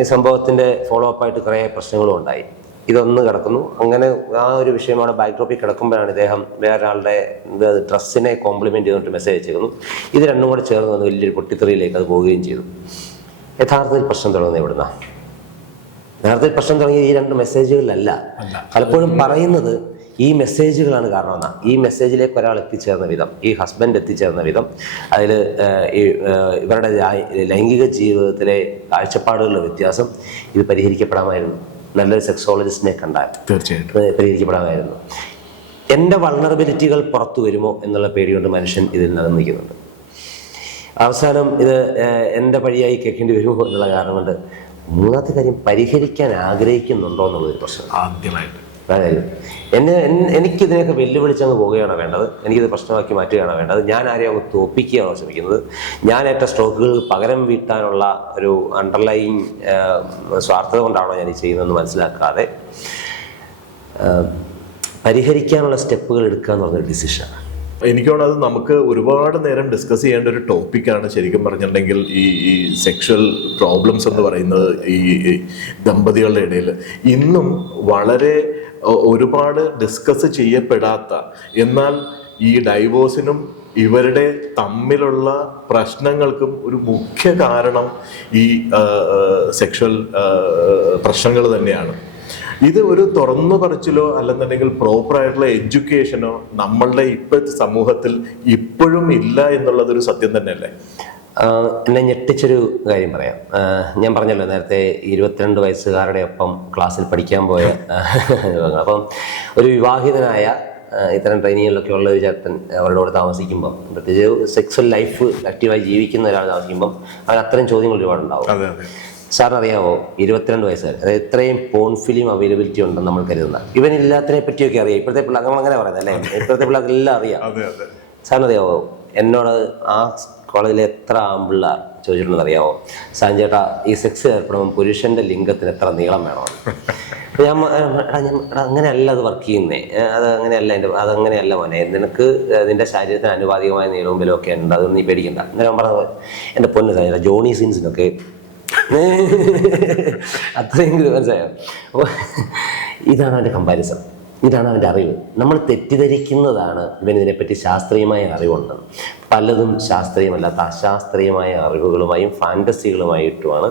ഈ സംഭവത്തിൻ്റെ ഫോളോ അപ്പായിട്ട് കുറേ പ്രശ്നങ്ങളും ഉണ്ടായി. ഇതൊന്ന് കിടക്കുന്നു. അങ്ങനെ ആ ഒരു വിഷയം അവിടെ ബാക്ക്ഡ്രോപ്പിൽ കിടക്കുമ്പോഴാണ് ഇദ്ദേഹം വേറൊരാളുടെ ഡ്രസ്സിനെ കോംപ്ലിമെൻറ്റ് ചെയ്തിട്ട് മെസ്സേജ് അയച്ചിരുന്നു. ഇത് രണ്ടും കൂടെ ചേർന്ന് വന്ന് വലിയൊരു പൊട്ടിത്തെറിയിലേക്ക് അത് പോവുകയും ചെയ്തു. യഥാർത്ഥത്തിൽ പ്രശ്നം തുടങ്ങുന്നത് എവിടുന്ന? യഥാർത്ഥത്തിൽ പ്രശ്നം തുടങ്ങിയത് ഈ 2 മെസ്സേജുകളിലല്ല. പലപ്പോഴും പറയുന്നത് ഈ മെസ്സേജുകളാണ് കാരണമെന്നാണ്. ഈ മെസ്സേജിലേക്ക് ഒരാൾ എത്തിച്ചേർന്ന വിധം, ഈ ഹസ്ബൻഡ് എത്തിച്ചേർന്ന വിധം, അതിൽ ഇവരുടെ ലൈംഗിക ജീവിതത്തിലെ കാഴ്ചപ്പാടുകളുടെ വ്യത്യാസം ഇത് പരിഹരിക്കപ്പെടാമായിരുന്നു. നല്ലൊരു സെക്സോളജിസ്റ്റിനെ കണ്ടാൽ തീർച്ചയായിട്ടും പരിഹരിക്കപ്പെടാമായിരുന്നു. എൻ്റെ വൾണറബിലിറ്റികൾ പുറത്തു വരുമോ എന്നുള്ള പേടികൊണ്ട് മനുഷ്യൻ ഇതിൽ നിൽക്കുന്നുണ്ട്. അവസാനം ഇത് എൻ്റെ പഴിയായി കേൾക്കേണ്ടി വരുമോ എന്നുള്ള കാരണം കൊണ്ട്. മൂന്നാമത്തെ കാര്യം, പരിഹരിക്കാൻ ആഗ്രഹിക്കുന്നുണ്ടോ എന്നുള്ളൊരു പ്രശ്നം. ആദ്യമായിട്ട് അതായത് എനിക്കിതിനെയൊക്കെ വെല്ലുവിളിച്ചങ്ങ് പോവുകയാണോ വേണ്ടത്? എനിക്കിത് പ്രശ്നമാക്കി മാറ്റുകയാണോ വേണ്ടത്? ഞാൻ ആരെയും അങ്ങ് തോപ്പിക്കുകയാണോ ശ്രമിക്കുന്നത്? ഞാൻ ഏറ്റ സ്ട്രോക്കുകൾ പകരം വീട്ടാനുള്ള ഒരു അണ്ടർലൈങ് സ്വാർത്ഥത കൊണ്ടാണോ ഞാൻ ഈ ചെയ്യുന്നതെന്ന് മനസ്സിലാക്കാതെ പരിഹരിക്കാനുള്ള സ്റ്റെപ്പുകൾ എടുക്കുക എന്ന് പറഞ്ഞൊരു ഡിസിഷനാണ്. എനിക്ക് തോന്നുന്നത് നമുക്ക് ഒരുപാട് നേരം ഡിസ്കസ് ചെയ്യേണ്ട ഒരു ടോപ്പിക്കാണ് ശരിക്കും പറഞ്ഞിട്ടുണ്ടെങ്കിൽ ഈ സെക്ഷൽ പ്രോബ്ലംസ് എന്ന് പറയുന്നത് ഈ ദമ്പതികളുടെ ഇടയിൽ ഇന്നും വളരെ ഒരുപാട് ഡിസ്കസ് ചെയ്യപ്പെടാത്ത, എന്നാൽ ഈ ഡൈവോഴ്സിനും ഇവരുടെ തമ്മിലുള്ള പ്രശ്നങ്ങൾക്കും ഒരു മുഖ്യ കാരണം ഈ സെക്ഷൽ പ്രശ്നങ്ങൾ തന്നെയാണ്. ഇത് ഒരു തുറന്നു പറച്ചിലോ അല്ലെന്നുണ്ടെങ്കിൽ പ്രോപ്പറായിട്ടുള്ള എഡ്യൂക്കേഷനോ നമ്മളുടെ ഇപ്പോഴത്തെ സമൂഹത്തിൽ ഇപ്പോഴും ഇല്ല എന്നുള്ളതൊരു സത്യം തന്നെയല്ലേ? എന്നെ ഞെട്ടിച്ചൊരു കാര്യം പറയാം. ഞാൻ പറഞ്ഞല്ലോ നേരത്തെ 22 വയസ്സുകാരുടെ ഒപ്പം ക്ലാസ്സിൽ പഠിക്കാൻ പോയ അപ്പം ഒരു വിവാഹിതനായ ഇത്തരം ട്രെയിനിങ്ങിലൊക്കെ ഉള്ള ഒരു ചേട്ടൻ അവരുടെ കൂടെ താമസിക്കുമ്പം, പ്രത്യേകിച്ച് സെക്സ്വൽ ലൈഫ് ആക്റ്റീവായി ജീവിക്കുന്ന ഒരാൾ താമസിക്കുമ്പം അവൻ അത്തരം ചോദ്യങ്ങൾ ഒരുപാടുണ്ടാവും. സാറിനറിയാമോ 22 വയസ്സുകാർ, അതായത് ഇത്രയും പോൺ ഫിലിം അവൈലബിലിറ്റി ഉണ്ടെന്ന് നമ്മൾ കരുതുന്ന, ഇവനില്ലാത്തതിനെ പറ്റിയൊക്കെ അറിയാം. ഇപ്പോഴത്തെ പിള്ളേർ അങ്ങനെ പറയുന്നത് അല്ലേ, ഇപ്പോഴത്തെ പിള്ളേർക്കെല്ലാം അറിയാം. സാറിനറിയാമോ എന്നോട് ആ കോളേജിലെ എത്ര ആമ്പിള്ളാർ ചോദിച്ചിട്ടുണ്ടെന്ന് അറിയാമോ, സാഞ്ചേട്ടാ ഈ സെക്സ് ഏർപ്പെടുമ്പോൾ പുരുഷന്റെ ലിംഗത്തിന് എത്ര നീളം വേണമെന്ന്. ഞാൻ അങ്ങനെയല്ല അത് വർക്ക് ചെയ്യുന്നേ, അത് അങ്ങനെയല്ല അതങ്ങനെയല്ല മോനെ, നിനക്ക് നിന്റെ ശരീരത്തിന് അനുപാതികമായ നീളവും ബലവും ഒക്കെ ഉണ്ട്, അതൊന്നും നീ പേടിക്കണ്ട. ഞാൻ പറഞ്ഞത് എൻ്റെ പൊന്ന് സാഞ്ചേട്ടാ ജോണി സീൻസിനൊക്കെ അത്രയെങ്കിലും മനസ്സിലായോ. അപ്പോൾ ഇതാണ് അവൻ്റെ കമ്പാരിസൺ, ഇതാണ് അവൻ്റെ അറിവ്. നമ്മൾ തെറ്റിദ്ധരിക്കുന്നതാണ് ഇവനിതിനെപ്പറ്റി ശാസ്ത്രീയമായ അറിവുണ്ടെന്ന്. പലതും ശാസ്ത്രീയമല്ലാത്ത അശാസ്ത്രീയമായ അറിവുകളുമായും ഫാൻറ്റസികളുമായിട്ടുമാണ്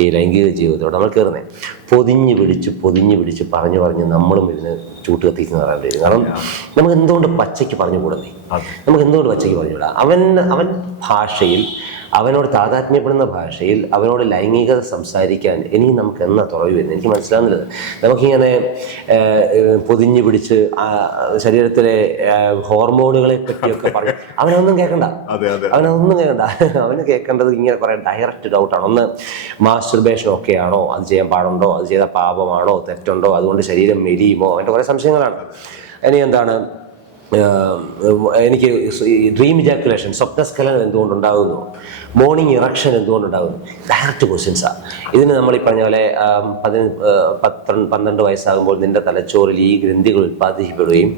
ഈ ലൈംഗിക ജീവിതത്തോടെ നമ്മൾ കയറുന്നത്. പൊതിഞ്ഞ് പിടിച്ച് പറഞ്ഞ് നമ്മളും ഇതിന് ചൂട്ട് കത്തിക്കുന്ന പറയേണ്ടി വരും. കാരണം നമുക്ക് എന്തുകൊണ്ട് പച്ചയ്ക്ക് പറഞ്ഞുകൂടുന്നേ, നമുക്ക് എന്തുകൊണ്ട് പച്ചയ്ക്ക് പറഞ്ഞുകൂടാ. അവൻ ഭാഷയിൽ, അവനോട് താതാത്മ്യപ്പെടുന്ന ഭാഷയിൽ അവനോട് ലൈംഗികത സംസാരിക്കാൻ ഇനിയും നമുക്ക് എന്നാ തുറവി വരുന്നത് എനിക്ക് മനസ്സിലാകുന്നില്ല. നമുക്കിങ്ങനെ പൊതിഞ്ഞു പിടിച്ച് ശരീരത്തിലെ ഹോർമോണുകളെ പറ്റിയൊക്കെ പറഞ്ഞു അവനൊന്നും കേൾക്കണ്ട, അവന് കേൾക്കേണ്ടത് ഇങ്ങനെ കുറേ ഡയറക്റ്റ് ഡൗട്ടാണ്. ഒന്ന് മാസ്റ്റർബേഷൻ ഒക്കെ ആണോ, അത് ചെയ്യാൻ പാടുണ്ടോ, അത് ചെയ്ത പാപമാണോ, തെറ്റുണ്ടോ, അതുകൊണ്ട് ശരീരം മെലിയുമോ, അവൻ്റെ കുറേ സംശയങ്ങളാണ്. ഇനി എന്താണ്, എനിക്ക് ഡ്രീം ഇജാക്കുലേഷൻ, സ്വപ്നസ്ഖലനം എന്തുകൊണ്ടുണ്ടാകുന്നു, മോർണിംഗ് ഇറക്ഷൻ എന്തുകൊണ്ടുണ്ടാകുന്നു, ഡയറക്റ്റ് ക്വസ്റ്റ്യൻസാണ്. ഇതിന് നമ്മൾ ഈ പറഞ്ഞ പോലെ 12 വയസ്സാകുമ്പോൾ നിന്റെ തലച്ചോറിൽ ഈ ഗ്രന്ഥികൾ ഉൽപ്പാദിപ്പിക്കപ്പെടുകയും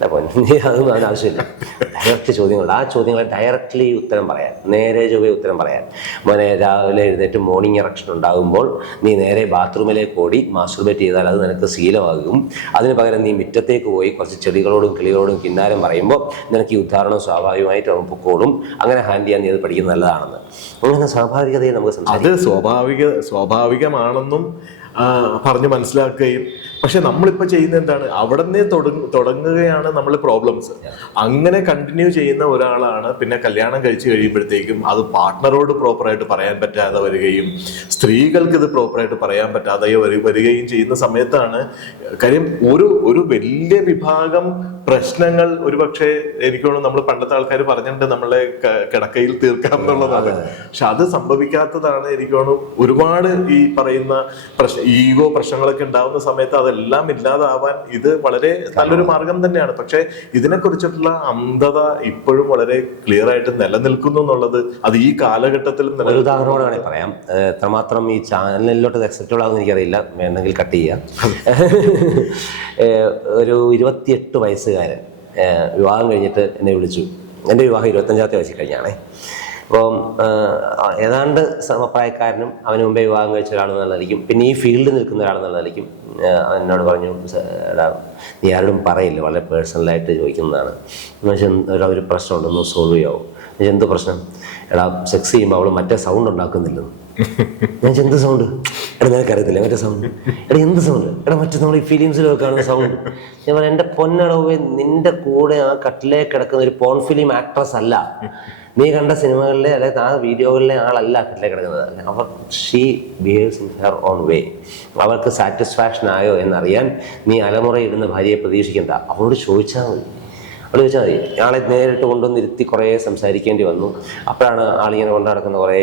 അതൊന്നും അതിനാവശ്യമില്ല. ഡയറക്റ്റ് ചോദ്യങ്ങൾ, ആ ചോദ്യങ്ങളെ ഡയറക്റ്റ്ലി ഉത്തരം പറയാൻ, നേരെ ചൊവ്വേ ഉത്തരം പറയാൻ. മോനെ രാവിലെ എഴുന്നേറ്റ് മോർണിംഗ് ഇറക്ഷൻ ഉണ്ടാകുമ്പോൾ നീ നേരെ ബാത്റൂമിലേക്ക് ഓടി മാസ്റ്റർബേറ്റ് ചെയ്താൽ അത് നിനക്ക് ശീലമാകും. അതിന് പകരം നീ മുറ്റത്തേക്ക് പോയി കുറച്ച് ചെടികളോടും കിളികളോടും കിന്നാരം പറയുമ്പോൾ നിനക്ക് ഈ ഉദാഹരണം സ്വാഭാവികമായിട്ട് പൊക്കോളും. അങ്ങനെ ഹാൻഡിൽ ചെയ്യാൻ നീ അത് പഠിക്കുന്നത് നല്ലതാണെന്ന്. അങ്ങനെ സ്വാഭാവികതയെ നമുക്ക് സംസാരിക്കാം. അത് സ്വാഭാവികമാണെന്നും പറഞ്ഞ് മനസ്സിലാക്കുകയും, പക്ഷെ നമ്മളിപ്പോൾ ചെയ്യുന്ന എന്താണ്, അവിടെ നിന്നേ തുടങ്ങുകയാണ് നമ്മൾ പ്രോബ്ലംസ്. അങ്ങനെ കണ്ടിന്യൂ ചെയ്യുന്ന ഒരാളാണ് പിന്നെ കല്യാണം കഴിച്ച് കഴിയുമ്പോഴത്തേക്കും അത് പാർട്ട്ണറോട് പ്രോപ്പറായിട്ട് പറയാൻ പറ്റാതെ വരികയും സ്ത്രീകൾക്ക് ഇത് പ്രോപ്പറായിട്ട് പറയാൻ പറ്റാതെ വരികയും ചെയ്യുന്ന സമയത്താണ് കാര്യം ഒരു വലിയ വിഭാഗം പ്രശ്നങ്ങൾ ഒരുപക്ഷെ എനിക്കോണം നമ്മൾ പണ്ടത്തെ ആൾക്കാർ പറഞ്ഞിട്ടുണ്ട് നമ്മളെ കിടക്കയിൽ തീർക്കാം എന്നുള്ളതാണ്. പക്ഷെ അത് സംഭവിക്കാത്തതാണ് എനിക്കോണം. ഒരുപാട് ഈ പറയുന്ന ഈഗോ പ്രശ്നങ്ങളൊക്കെ ഉണ്ടാവുന്ന സമയത്ത് അതെല്ലാം ഇല്ലാതാവാൻ ഇത് വളരെ നല്ലൊരു മാർഗം തന്നെയാണ്. പക്ഷെ ഇതിനെക്കുറിച്ചിട്ടുള്ള അന്ധത ഇപ്പോഴും വളരെ ക്ലിയർ ആയിട്ട് നിലനിൽക്കുന്നു എന്നുള്ളത് അത് ഈ കാലഘട്ടത്തിൽ ഒരു ഉദാഹരണമാണ് പറയാം. എത്രമാത്രം ഈ ചാനലിലോട്ട് അക്സെപ്റ്റബിൾ ആകുമെന്ന് എനിക്കറിയില്ല, വേണമെങ്കിൽ കട്ട് ചെയ്യാം. ഒരു 28 വയസ്സുകാരൻ വിവാഹം കഴിഞ്ഞിട്ട് എന്നെ വിളിച്ചു. എൻ്റെ വിവാഹം 25ാമത്തെ വയസ്സിൽ കഴിഞ്ഞാണേ. അപ്പം ഏതാണ്ട് സമപ്രായക്കാരനും അവന് മുമ്പേ വിവാഹം കഴിച്ച ഒരാളെന്നുള്ളതായിരിക്കും, പിന്നെ ഈ ഫീൽഡിൽ നിൽക്കുന്ന ഒരാളെന്നുള്ളതായിരിക്കും. എന്നോട് പറഞ്ഞു, എടാ നീ ആരോടും പറയില്ല, വളരെ പേഴ്സണലായിട്ട് ചോദിക്കുന്നതാണ്. ഒരു പ്രശ്നമുണ്ടെന്ന് സോൾവ് ചെയ്യാവും. എന്ത് പ്രശ്നം? എടാ സെക്സ് ചെയ്യുമ്പോൾ അവൾ മറ്റേ സൗണ്ട് ഉണ്ടാക്കുന്നില്ലെന്ന്. ഞാൻ എന്ത് സൗണ്ട്? എടാ നിനക്കറിയത്തില്ല മറ്റേ സൗണ്ട്? എടാ എന്ത് സൗണ്ട്? എടാ മറ്റേ നമ്മൾ ഈ ഫിലിംസിലൊക്കെ കാണുന്ന സൗണ്ട്. ഞാൻ പറയാം, എൻ്റെ പൊന്നടവേ, നിന്റെ കൂടെ ആ കട്ടിലേ കിടക്കുന്ന ഒരു പോൺ ഫിലിം ആക്ട്രസ് അല്ല, നീ കണ്ട സിനിമകളിലെ അല്ലെങ്കിൽ ആ വീഡിയോകളിലെ ആളല്ല കട്ടിലേ കിടക്കുന്നത്. അവർ she behaves in her own way. അവൾക്ക് സാറ്റിസ്ഫാക്ഷൻ ആയോ എന്നറിയാൻ നീ അലമുറയിടുന്ന ഭാര്യയെ പ്രതീക്ഷിക്കണ്ട, അവളോട് ചോദിച്ചാൽ മതി. അവിടെ ചോദിച്ചാൽ മതി. ആളെ നേരിട്ട് കൊണ്ടുവന്നിരുത്തി കുറേ സംസാരിക്കേണ്ടി വന്നു. അപ്പോഴാണ് ആളിങ്ങനെ കൊണ്ടു നടക്കുന്ന കുറേ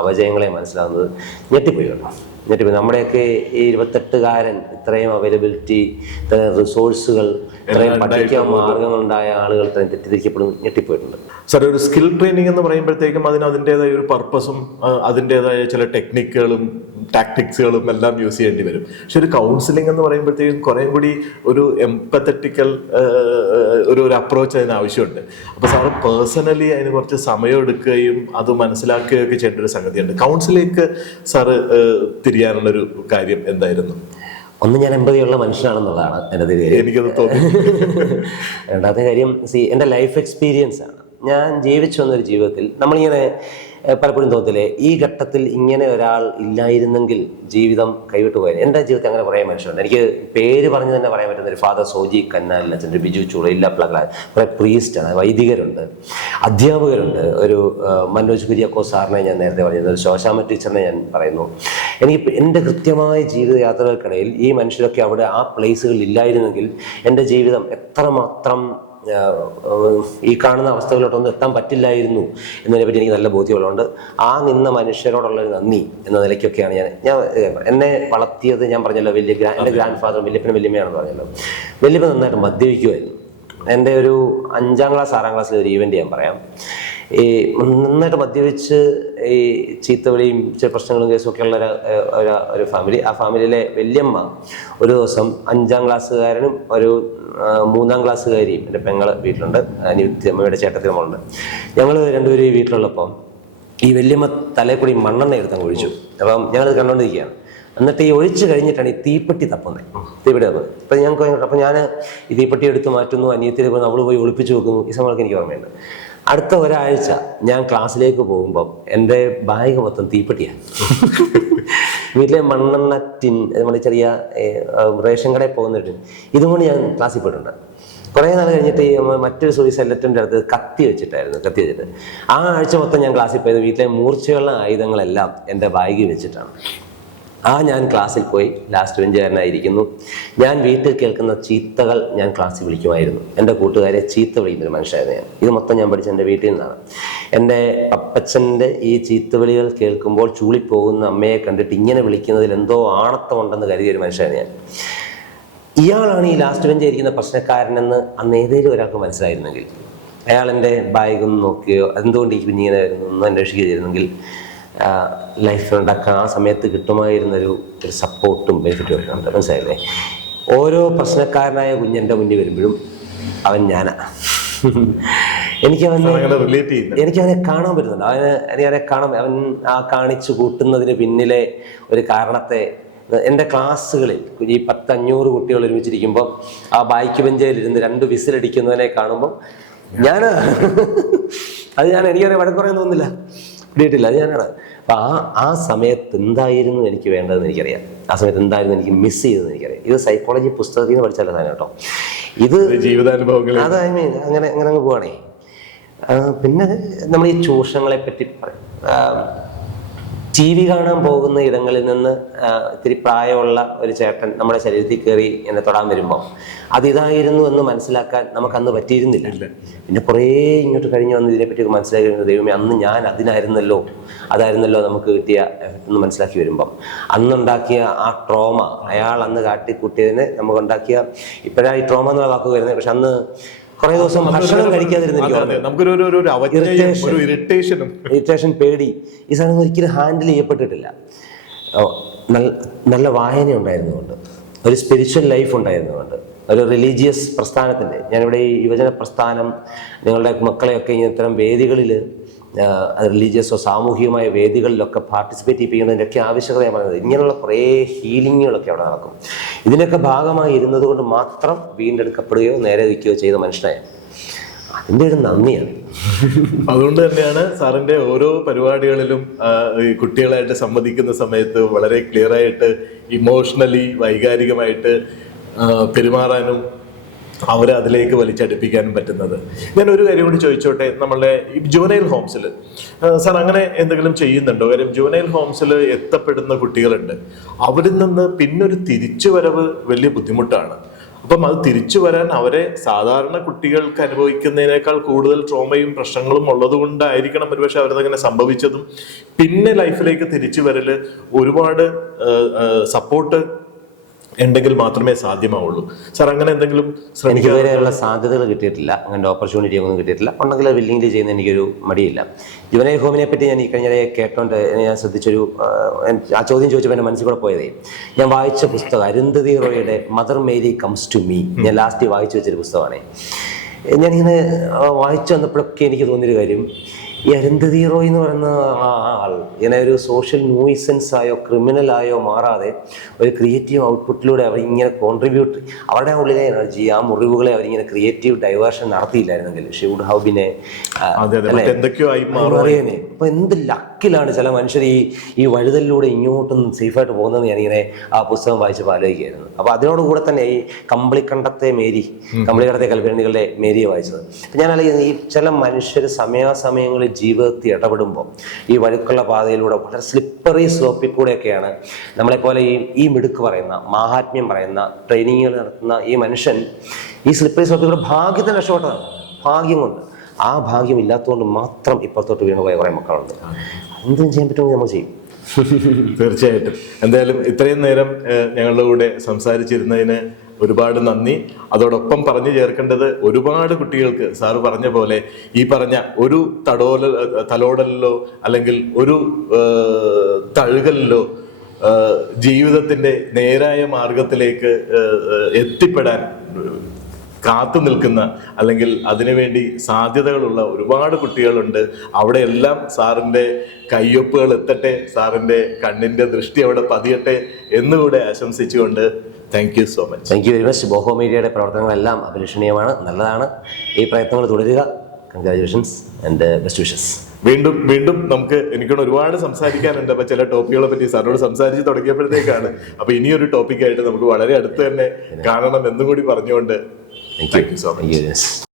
അപജയങ്ങളെ മനസ്സിലാകുന്നത്. ഞെട്ടിപ്പോയി കേട്ടോ, ഞെട്ടിപ്പോയി. നമ്മുടെയൊക്കെ ഈ 28കാരൻ ഇത്രയും അവൈലബിലിറ്റി, ഇത്രയും റിസോഴ്സുകൾ, ഇത്രയും പഠിക്കാൻ മാർഗങ്ങളുണ്ടായ ആളുകൾ ഇത്രയും തെറ്റിദ്ധരിക്കപ്പെടുന്നു, ഞെട്ടിപ്പോയിട്ടുണ്ട്. സാർ, ഒരു സ്കിൽ ട്രെയിനിങ് എന്ന് പറയുമ്പോഴത്തേക്കും അതിൻ്റെതായ ഒരു പർപ്പസും അതിൻ്റെതായ ചില ടെക്നിക്കുകളും ടാക്ടിക്സുകളും എല്ലാം യൂസ് ചെയ്യേണ്ടി വരും. പക്ഷെ ഒരു കൗൺസിലിംഗ് എന്ന് പറയുമ്പോഴത്തേക്കും കുറേ കൂടി ഒരു എംപത്തറ്റിക്കൽ ഒരു അപ്രോച്ച് അതിന് ആവശ്യമുണ്ട്. അപ്പോൾ സാറ് പേഴ്സണലി അതിന് കുറച്ച് സമയം എടുക്കുകയും അത് മനസ്സിലാക്കുകയൊക്കെ ചെയ്യേണ്ട ഒരു സംഗതിയുണ്ട്. കൗൺസിലിംഗ് സാറ് തിരിയാനുള്ളൊരു കാര്യം എന്തായിരുന്നു? ഒന്ന്, ഞാൻ എമ്പതിയുള്ള മനുഷ്യനാണെന്നുള്ളതാണ് എൻ്റെ കാര്യം, എനിക്കത് തോന്നി. രണ്ടാമത്തെ കാര്യം, എൻ്റെ ലൈഫ് എക്സ്പീരിയൻസ് ആണ്. ഞാൻ ജീവിച്ചു വന്നൊരു ജീവിതത്തിൽ നമ്മളിങ്ങനെ പലപ്പോഴും തോന്നത്തില്ലേ, ഈ ഘട്ടത്തിൽ ഇങ്ങനെ ഒരാൾ ഇല്ലായിരുന്നെങ്കിൽ ജീവിതം കൈവിട്ടു പോയത്. എൻ്റെ ജീവിതത്തിൽ അങ്ങനെ കുറേ മനുഷ്യരുണ്ട്. എനിക്ക് പേര് പറഞ്ഞ് തന്നെ പറയാൻ പറ്റുന്ന ഒരു ഫാദർ സോജി കന്നാലിലച്ഛൻ, ഒരു ബിജു ചുളയില്ല പ്ലഗ്ലാൻ, കുറേ പ്രീസ്റ്റാണ്, വൈദികരുണ്ട്, അധ്യാപകരുണ്ട്. ഒരു മനോജ് കുര്യാക്കോ സാറിനെ ഞാൻ നേരത്തെ പറഞ്ഞത്, ഒരു ശോശാമ ടീച്ചറിനെ ഞാൻ പറയുന്നു. എനിക്ക് എൻ്റെ കൃത്യമായ ജീവിതയാത്രകൾക്കിടയിൽ ഈ മനുഷ്യരൊക്കെ അവിടെ ആ പ്ലേസുകളിൽ ഇല്ലായിരുന്നെങ്കിൽ എൻ്റെ ജീവിതം എത്രമാത്രം ഈ കാണുന്ന അവസ്ഥകളിലോട്ടൊന്നും എത്താൻ പറ്റില്ലായിരുന്നു എന്നതിനെപ്പറ്റി എനിക്ക് നല്ല ബോധ്യമുള്ളതുകൊണ്ട് ആ നിന്ന മനുഷ്യരോടുള്ളൊരു നന്ദി എന്ന നിലയ്ക്കൊക്കെയാണ് ഞാൻ എന്നെ വളർത്തിയത്. ഞാൻ പറഞ്ഞല്ലോ, എൻ്റെ ഗ്രാൻഡ് ഫാദർ വല്യപ്പനും വല്യമ്മയാണെന്ന് പറഞ്ഞല്ലോ. വല്യപ്പൻ നന്നായിട്ട് മദ്യപിക്കുമായിരുന്നു. എൻ്റെ ഒരു 5ാം ക്ലാസ് 6ാം ക്ലാസ്സിൽ ഒരു ഈവൻ്റ് ഞാൻ പറയാം. ഈ നന്നായിട്ട് മദ്യപിച്ച് ഈ ചീത്തവിളിയും ചില പ്രശ്നങ്ങളും കേസും ഒക്കെ ഉള്ള ഒരു ഫാമിലി. ആ ഫാമിലിയിലെ വല്യമ്മ ഒരു ദിവസം 5ാം ക്ലാസ്സുകാരനും ഒരു 3ാം ക്ലാസ്സുകാരിയും എൻ്റെ പെങ്ങള് വീട്ടിലുണ്ട്, അമ്മയുടെ ചേട്ടത്തിൻ്റെ മോളുണ്ട്. ഞങ്ങൾ രണ്ടുപേരും ഈ വീട്ടിലുള്ളപ്പം ഈ വല്യമ്മ തലയിൽ കൂടി മണ്ണെണ്ണ എടുത്തങ്ങ് ഒഴിച്ചു. അപ്പം ഞങ്ങളിത് കണ്ടുകൊണ്ടിരിക്കുകയാണ്. എന്നിട്ട് ഈ ഒഴിച്ച് കഴിഞ്ഞിട്ടാണ് ഈ തീപ്പെട്ടി തപ്പുന്നത്. ഇപ്പം ഞങ്ങൾക്ക് അപ്പം ഞാൻ ഈ തീപ്പെട്ടി എടുത്ത് മാറ്റുന്നു, അനിയത്തിലേക്ക് നമ്മൾ പോയി ഒളിപ്പിച്ച് വെക്കുന്നു. ഈ സമയമൊക്കെ എനിക്ക് ഓർമ്മയുണ്ട്. അടുത്ത ഒരാഴ്ച ഞാൻ ക്ലാസ്സിലേക്ക് പോകുമ്പം എൻ്റെ ബാഗ് മൊത്തം തീപ്പെട്ടിയാണ്. വീട്ടിലെ മണ്ണെണ്ണ ടിൻ, നമ്മൾ ചെറിയ റേഷൻ കടയിൽ പോകുന്ന ടിൻ, ഇതുകൊണ്ട് ഞാൻ ക്ലാസ്സിൽ പോയിട്ടുണ്ട്. കുറേ നാൾ കഴിഞ്ഞിട്ട് മറ്റൊരു സർവീസ് സെലക്ടറിൻ്റെ അടുത്ത് കത്തി വെച്ചിട്ട് ആ ആഴ്ച മൊത്തം ഞാൻ ക്ലാസ്സിൽ പോയത് വീട്ടിലെ മൂർച്ചയുള്ള ആയുധങ്ങളെല്ലാം എൻ്റെ ബാഗിൽ വെച്ചിട്ടാണ്. ഞാൻ ക്ലാസ്സിൽ പോയി ലാസ്റ്റ് ബെഞ്ചുകാരനായിരിക്കുന്നു. ഞാൻ വീട്ടിൽ കേൾക്കുന്ന ചീത്തകൾ ഞാൻ ക്ലാസ്സിൽ വിളിക്കുമായിരുന്നു. എൻ്റെ കൂട്ടുകാരെ ചീത്ത വിളിക്കുന്നൊരു മനുഷ്യരായിരുന്നു ഞാൻ. ഇത് മൊത്തം ഞാൻ പഠിച്ച എൻ്റെ വീട്ടിൽ നിന്നാണ്. എൻ്റെ അപ്പച്ചൻ്റെ ഈ ചീത്തവിളികൾ കേൾക്കുമ്പോൾ ചൂളിപ്പോകുന്ന അമ്മയെ കണ്ടിട്ട് ഇങ്ങനെ വിളിക്കുന്നതിൽ എന്തോ ആണത്തമുണ്ടെന്ന് കരുതിയ ഒരു മനുഷ്യരാണ് ഞാൻ. ഇയാളാണ് ഈ ലാസ്റ്റ് ബെഞ്ചായിരിക്കുന്ന പ്രശ്നക്കാരനെന്ന് അന്ന് ഏതെങ്കിലും ഒരാൾക്ക് മനസ്സിലായിരുന്നെങ്കിൽ, അയാൾ എൻ്റെ ബാഗൊന്ന് നോക്കിയോ എന്തുകൊണ്ട് ഈ കുഞ്ഞിങ്ങനെ വരുന്നു ഒന്ന് അന്വേഷിക്കുകയായിരുന്നെങ്കിൽ ലൈഫിലുണ്ടാക്കാൻ ആ സമയത്ത് കിട്ടുമായിരുന്നൊരു സപ്പോർട്ടും ബെനിഫിറ്റും ഒക്കെ ഉണ്ട്. മനസ്സിലായില്ലേ? ഓരോ പ്രശ്നക്കാരനായ കുഞ്ഞെൻ്റെ മുന്നിൽ വരുമ്പോഴും അവൻ ഞാനാ. എനിക്കവനെ കാണാൻ പറ്റുന്നുണ്ട്. എനിക്കവനെ കാണാൻ, അവൻ ആ കാണിച്ചു കൂട്ടുന്നതിന് പിന്നിലെ ഒരു കാരണത്തെ എൻ്റെ ക്ലാസ്സുകളിൽ ഈ 500 കുട്ടികൾ ഒരുമിച്ചിരിക്കുമ്പോൾ ആ ബൈക്ക് ബെഞ്ചിലിരുന്ന് 2 വിസിലടിക്കുന്നവനെ കാണുമ്പോൾ ഞാൻ എനിക്കറിയാം, വഴക്കുറയാൻ തോന്നുന്നില്ല, പിടിയിട്ടില്ല, അത് ഞാനാണ്. അപ്പം ആ സമയത്ത് എന്തായിരുന്നു എനിക്ക് വേണ്ടതെന്ന് എനിക്കറിയാം. ആ സമയത്ത് എന്തായിരുന്നു എനിക്ക് മിസ് ചെയ്തതെന്ന് എനിക്കറിയാം. ഇത് സൈക്കോളജി പുസ്തകത്തിൽ നിന്ന് പഠിച്ചാൽ സാധനം കേട്ടോ. ഇത് ജീവിതാനുഭവങ്ങൾ, അത് അങ്ങനെ അങ്ങ് പോവാണേ. പിന്നെ നമ്മൾ ഈ ചൂഷണങ്ങളെ പറ്റി പറയും. TV കാണാൻ പോകുന്ന ഇടങ്ങളിൽ നിന്ന് ഇത്തിരി പ്രായമുള്ള ഒരു ചേട്ടൻ നമ്മുടെ ശരീരത്തിൽ കയറി എന്നെ തൊടാൻ വരുമ്പോൾ അതിതായിരുന്നു എന്ന് മനസ്സിലാക്കാൻ നമുക്കന്ന് പറ്റിയിരുന്നില്ല. പിന്നെ കുറേ ഇങ്ങോട്ട് കഴിഞ്ഞ് വന്ന് ഇതിനെപ്പറ്റി മനസ്സിലാക്കി വരുന്നത്, ദൈവമേ അന്ന് ഞാൻ അതായിരുന്നല്ലോ നമുക്ക് കിട്ടിയ എന്ന് മനസ്സിലാക്കി വരുമ്പം അന്നുണ്ടാക്കിയ ആ ട്രോമ, അയാൾ അന്ന് കാട്ടിക്കൂട്ടിയതിന് നമുക്കുണ്ടാക്കിയ, ഇപ്പോഴാണ് ഈ ട്രോമ എന്നുള്ള വാക്ക് വരുന്നത്. പക്ഷെ അന്ന് കുറേ ദിവസം ഭക്ഷണം ഇറിറ്റേഷൻ, പേടി, ഈ സാധനം ഒരിക്കലും ഹാൻഡിൽ ചെയ്യപ്പെട്ടിട്ടില്ല. നല്ല വായന ഉണ്ടായിരുന്നുകൊണ്ട്, ഒരു സ്പിരിച്വൽ ലൈഫ് ഉണ്ടായിരുന്നുകൊണ്ട്, ഒരു റിലീജിയസ് പ്രസ്ഥാനത്തിൻ്റെ, ഞാനിവിടെ ഈ യുവജന പ്രസ്ഥാനം നിങ്ങളുടെ മക്കളെയൊക്കെ ഇത്തരം വേദികളിൽ, റിലീജിയസോ സാമൂഹികമായ വേദികളിലൊക്കെ പാർട്ടിസിപ്പേറ്റ് ചെയ്യിപ്പിക്കുന്നതിൻ്റെ ഒക്കെ ആവശ്യകത ഞാൻ പറയുന്നത്. ഇങ്ങനെയുള്ള കുറേ ഹീലിങ്ങുകളൊക്കെ അവിടെ നടക്കും. ഇതിനൊക്കെ ഭാഗമായി ഇരുന്നത് കൊണ്ട് മാത്രം വീണ്ടെടുക്കപ്പെടുകയോ നേരെ നിൽക്കുകയോ ചെയ്ത മനുഷ്യനായ അതിൻ്റെ ഒരു നന്ദിയാണ്. അതുകൊണ്ട് തന്നെയാണ് സാറിൻ്റെ ഓരോ പരിപാടികളിലും കുട്ടികളായിട്ട് സംവദിക്കുന്ന സമയത്ത് വളരെ ക്ലിയർ ആയിട്ട് ഇമോഷണലി, വൈകാരികമായിട്ട് പെരുമാറാനും അവരെ അതിലേക്ക് വലിച്ചടുപ്പിക്കാനും പറ്റുന്നത്. ഞാൻ ഒരു കാര്യം കൂടി ചോദിച്ചോട്ടെ, നമ്മളുടെ ഈ ജുവനൈൽ ഹോംസിൽ സാർ അങ്ങനെ എന്തെങ്കിലും ചെയ്യുന്നുണ്ടോ? കാര്യം ജുവനൈൽ ഹോംസിൽ എത്തപ്പെടുന്ന കുട്ടികളുണ്ട്, അവരിൽ നിന്ന് പിന്നൊരു തിരിച്ചുവരവ് വലിയ ബുദ്ധിമുട്ടാണ്. അപ്പം അത് തിരിച്ചു വരാൻ അവരെ സാധാരണ കുട്ടികൾക്ക് അനുഭവിക്കുന്നതിനേക്കാൾ കൂടുതൽ ട്രോമയും പ്രശ്നങ്ങളും ഉള്ളത് കൊണ്ടായിരിക്കണം ഒരുപക്ഷെ അവരതങ്ങനെ സംഭവിച്ചതും. പിന്നെ ലൈഫിലേക്ക് തിരിച്ചു വരല് ഒരുപാട് സപ്പോർട്ട് ഉണ്ടെങ്കിൽ മാത്രമേ സാധ്യമാവുള്ളൂ. സാർ അങ്ങനെ എന്തെങ്കിലും എനിക്ക് ഇതുവരെയുള്ള സാധ്യതകൾ കിട്ടിയിട്ടില്ല, അങ്ങനെ ഓപ്പർച്യൂണിറ്റി ഒന്നും കിട്ടിയിട്ടില്ല. ഉണ്ടെങ്കിൽ വില്ലിംഗ്ലി ചെയ്യുന്ന എനിക്കൊരു മടിയില്ല. ജുവനൈൽ ഹോമിനെ പറ്റി ഞാൻ ഈ കഴിഞ്ഞ കേട്ടോണ്ട് ഞാൻ ശ്രദ്ധിച്ചൊരു ആ ചോദ്യം ചോദിച്ചപ്പോൾ എൻ്റെ മനസ്സിൽ കൂടെ പോയതേ, ഞാൻ വായിച്ച പുസ്തകം അരുന്ധതി റോയുടെ Mother Mary comes to me. ഞാൻ ലാസ്റ്റ് വായിച്ചു വെച്ചൊരു പുസ്തകമാണ്. ഞാനിങ്ങനെ വായിച്ചു വന്നപ്പോഴൊക്കെ എനിക്ക് തോന്നിയൊരു കാര്യം, ഈ അരുന്ധതി റോയ് എന്ന് പറയുന്ന ആൾ ഇങ്ങനെ ഒരു സോഷ്യൽ ന്യൂയിസൻസായോ ക്രിമിനലായോ മാറാതെ ഒരു ക്രിയേറ്റീവ് ഔട്ട്പുട്ടിലൂടെ അവരിങ്ങനെ കോൺട്രിബ്യൂട്ട്, അവരുടെ ഉള്ളിലെ എനർജി, ആ മുറിവുകളെ അവരിങ്ങനെ ക്രിയേറ്റീവ് ഡൈവേർഷൻ നടത്തിയില്ലായിരുന്നെങ്കിൽ ഷി വുഡ് ഹാവ് ബീൻ അറിയാനേ. അപ്പൊ എന്ത് ലക്കിലാണ് ചില മനുഷ്യർ ഈ വഴുതലിലൂടെ ഇങ്ങോട്ടും സേഫായിട്ട് പോകുന്നത് ഞാനിങ്ങനെ ആ പുസ്തകം വായിച്ചപ്പോൾ ആലോചിക്കുകയായിരുന്നു. അപ്പൊ അതിനോടുകൂടെ തന്നെ ഈ കമ്പിളിക്കണ്ടത്തെ കൽപ്പരണികളുടെ മേരിയെ വായിച്ചത്. അപ്പൊ ഞാൻ അല്ലെങ്കിൽ ഈ ചില മനുഷ്യർ സമയാസമയങ്ങളിൽ ജീവിതത്തിൽ ഇടപെടുമ്പോൾ ഈ വഴുക്കുള്ള പാതയിലൂടെ വളരെ സ്ലിപ്പറി സ്ലോപ്പിൽ കൂടെയൊക്കെയാണ് നമ്മളെപ്പോലെ ഈ മിടുക്ക് പറയുന്ന, മാഹാത്മ്യം പറയുന്ന, ട്രെയിനിങ്ങുകൾ നടത്തുന്ന ഈ മനുഷ്യൻ ഈ സ്ലിപ്പറി സ്ലോപ്പിൽ കൂടെ ഭാഗ്യത്തിന് രക്ഷപ്പെട്ടതാണ്. ഭാഗ്യം കൊണ്ട്, ആ ഭാഗ്യം ഇല്ലാത്തതുകൊണ്ട് മാത്രം ഇപ്പുറത്തോട്ട് വീണുപോയ കുറേ മക്കളുണ്ട്. എന്തും ചെയ്യാൻ പറ്റുമെങ്കിൽ നമ്മൾ ചെയ്യും. തീർച്ചയായിട്ടും. എന്തായാലും ഇത്രയും നേരം ഞങ്ങളുടെ കൂടെ സംസാരിച്ചിരുന്നതിന് ഒരുപാട് നന്ദി. അതോടൊപ്പം പറഞ്ഞു ചേർക്കേണ്ടത്, ഒരുപാട് കുട്ടികൾക്ക് സാറ് പറഞ്ഞ പോലെ ഈ പറഞ്ഞ ഒരു തലോടലിലോ അല്ലെങ്കിൽ ഒരു തഴുകലിലോ ജീവിതത്തിന്റെ നേരായ മാർഗത്തിലേക്ക് എത്തിപ്പെടാൻ കാത്തു നിൽക്കുന്ന അല്ലെങ്കിൽ അതിനുവേണ്ടി സാധ്യതകളുള്ള ഒരുപാട് കുട്ടികളുണ്ട്. അവിടെയെല്ലാം സാറിൻ്റെ കയ്യൊപ്പുകൾ എത്തട്ടെ, സാറിൻ്റെ കണ്ണിൻ്റെ ദൃഷ്ടി അവിടെ പതിയട്ടെ എന്നുകൂടെ ആശംസിച്ചുകൊണ്ട് thank you so much. Thank you very much. Boho മീഡിയയുടെ പ്രവർത്തനങ്ങളെല്ലാം അഭിലഷണീയമാണ്, നല്ലതാണ്. ഈ പ്രയത്നങ്ങൾ തുടരുക. Congratulations and best wishes. വീണ്ടും വീണ്ടും എനിക്കോട് ഒരുപാട് സംസാരിക്കാനുണ്ട്. അപ്പൊ ചില ടോപ്പിക്കുകളെ പറ്റി സാറിനോട് സംസാരിച്ച് തുടങ്ങിയപ്പോഴത്തേക്കാണ്. അപ്പൊ ഇനിയൊരു ടോപ്പിക്കായിട്ട് നമുക്ക് വളരെ അടുത്ത് തന്നെ കാണണം എന്നും കൂടി പറഞ്ഞുകൊണ്ട് താങ്ക് യു സോ മച്ച്.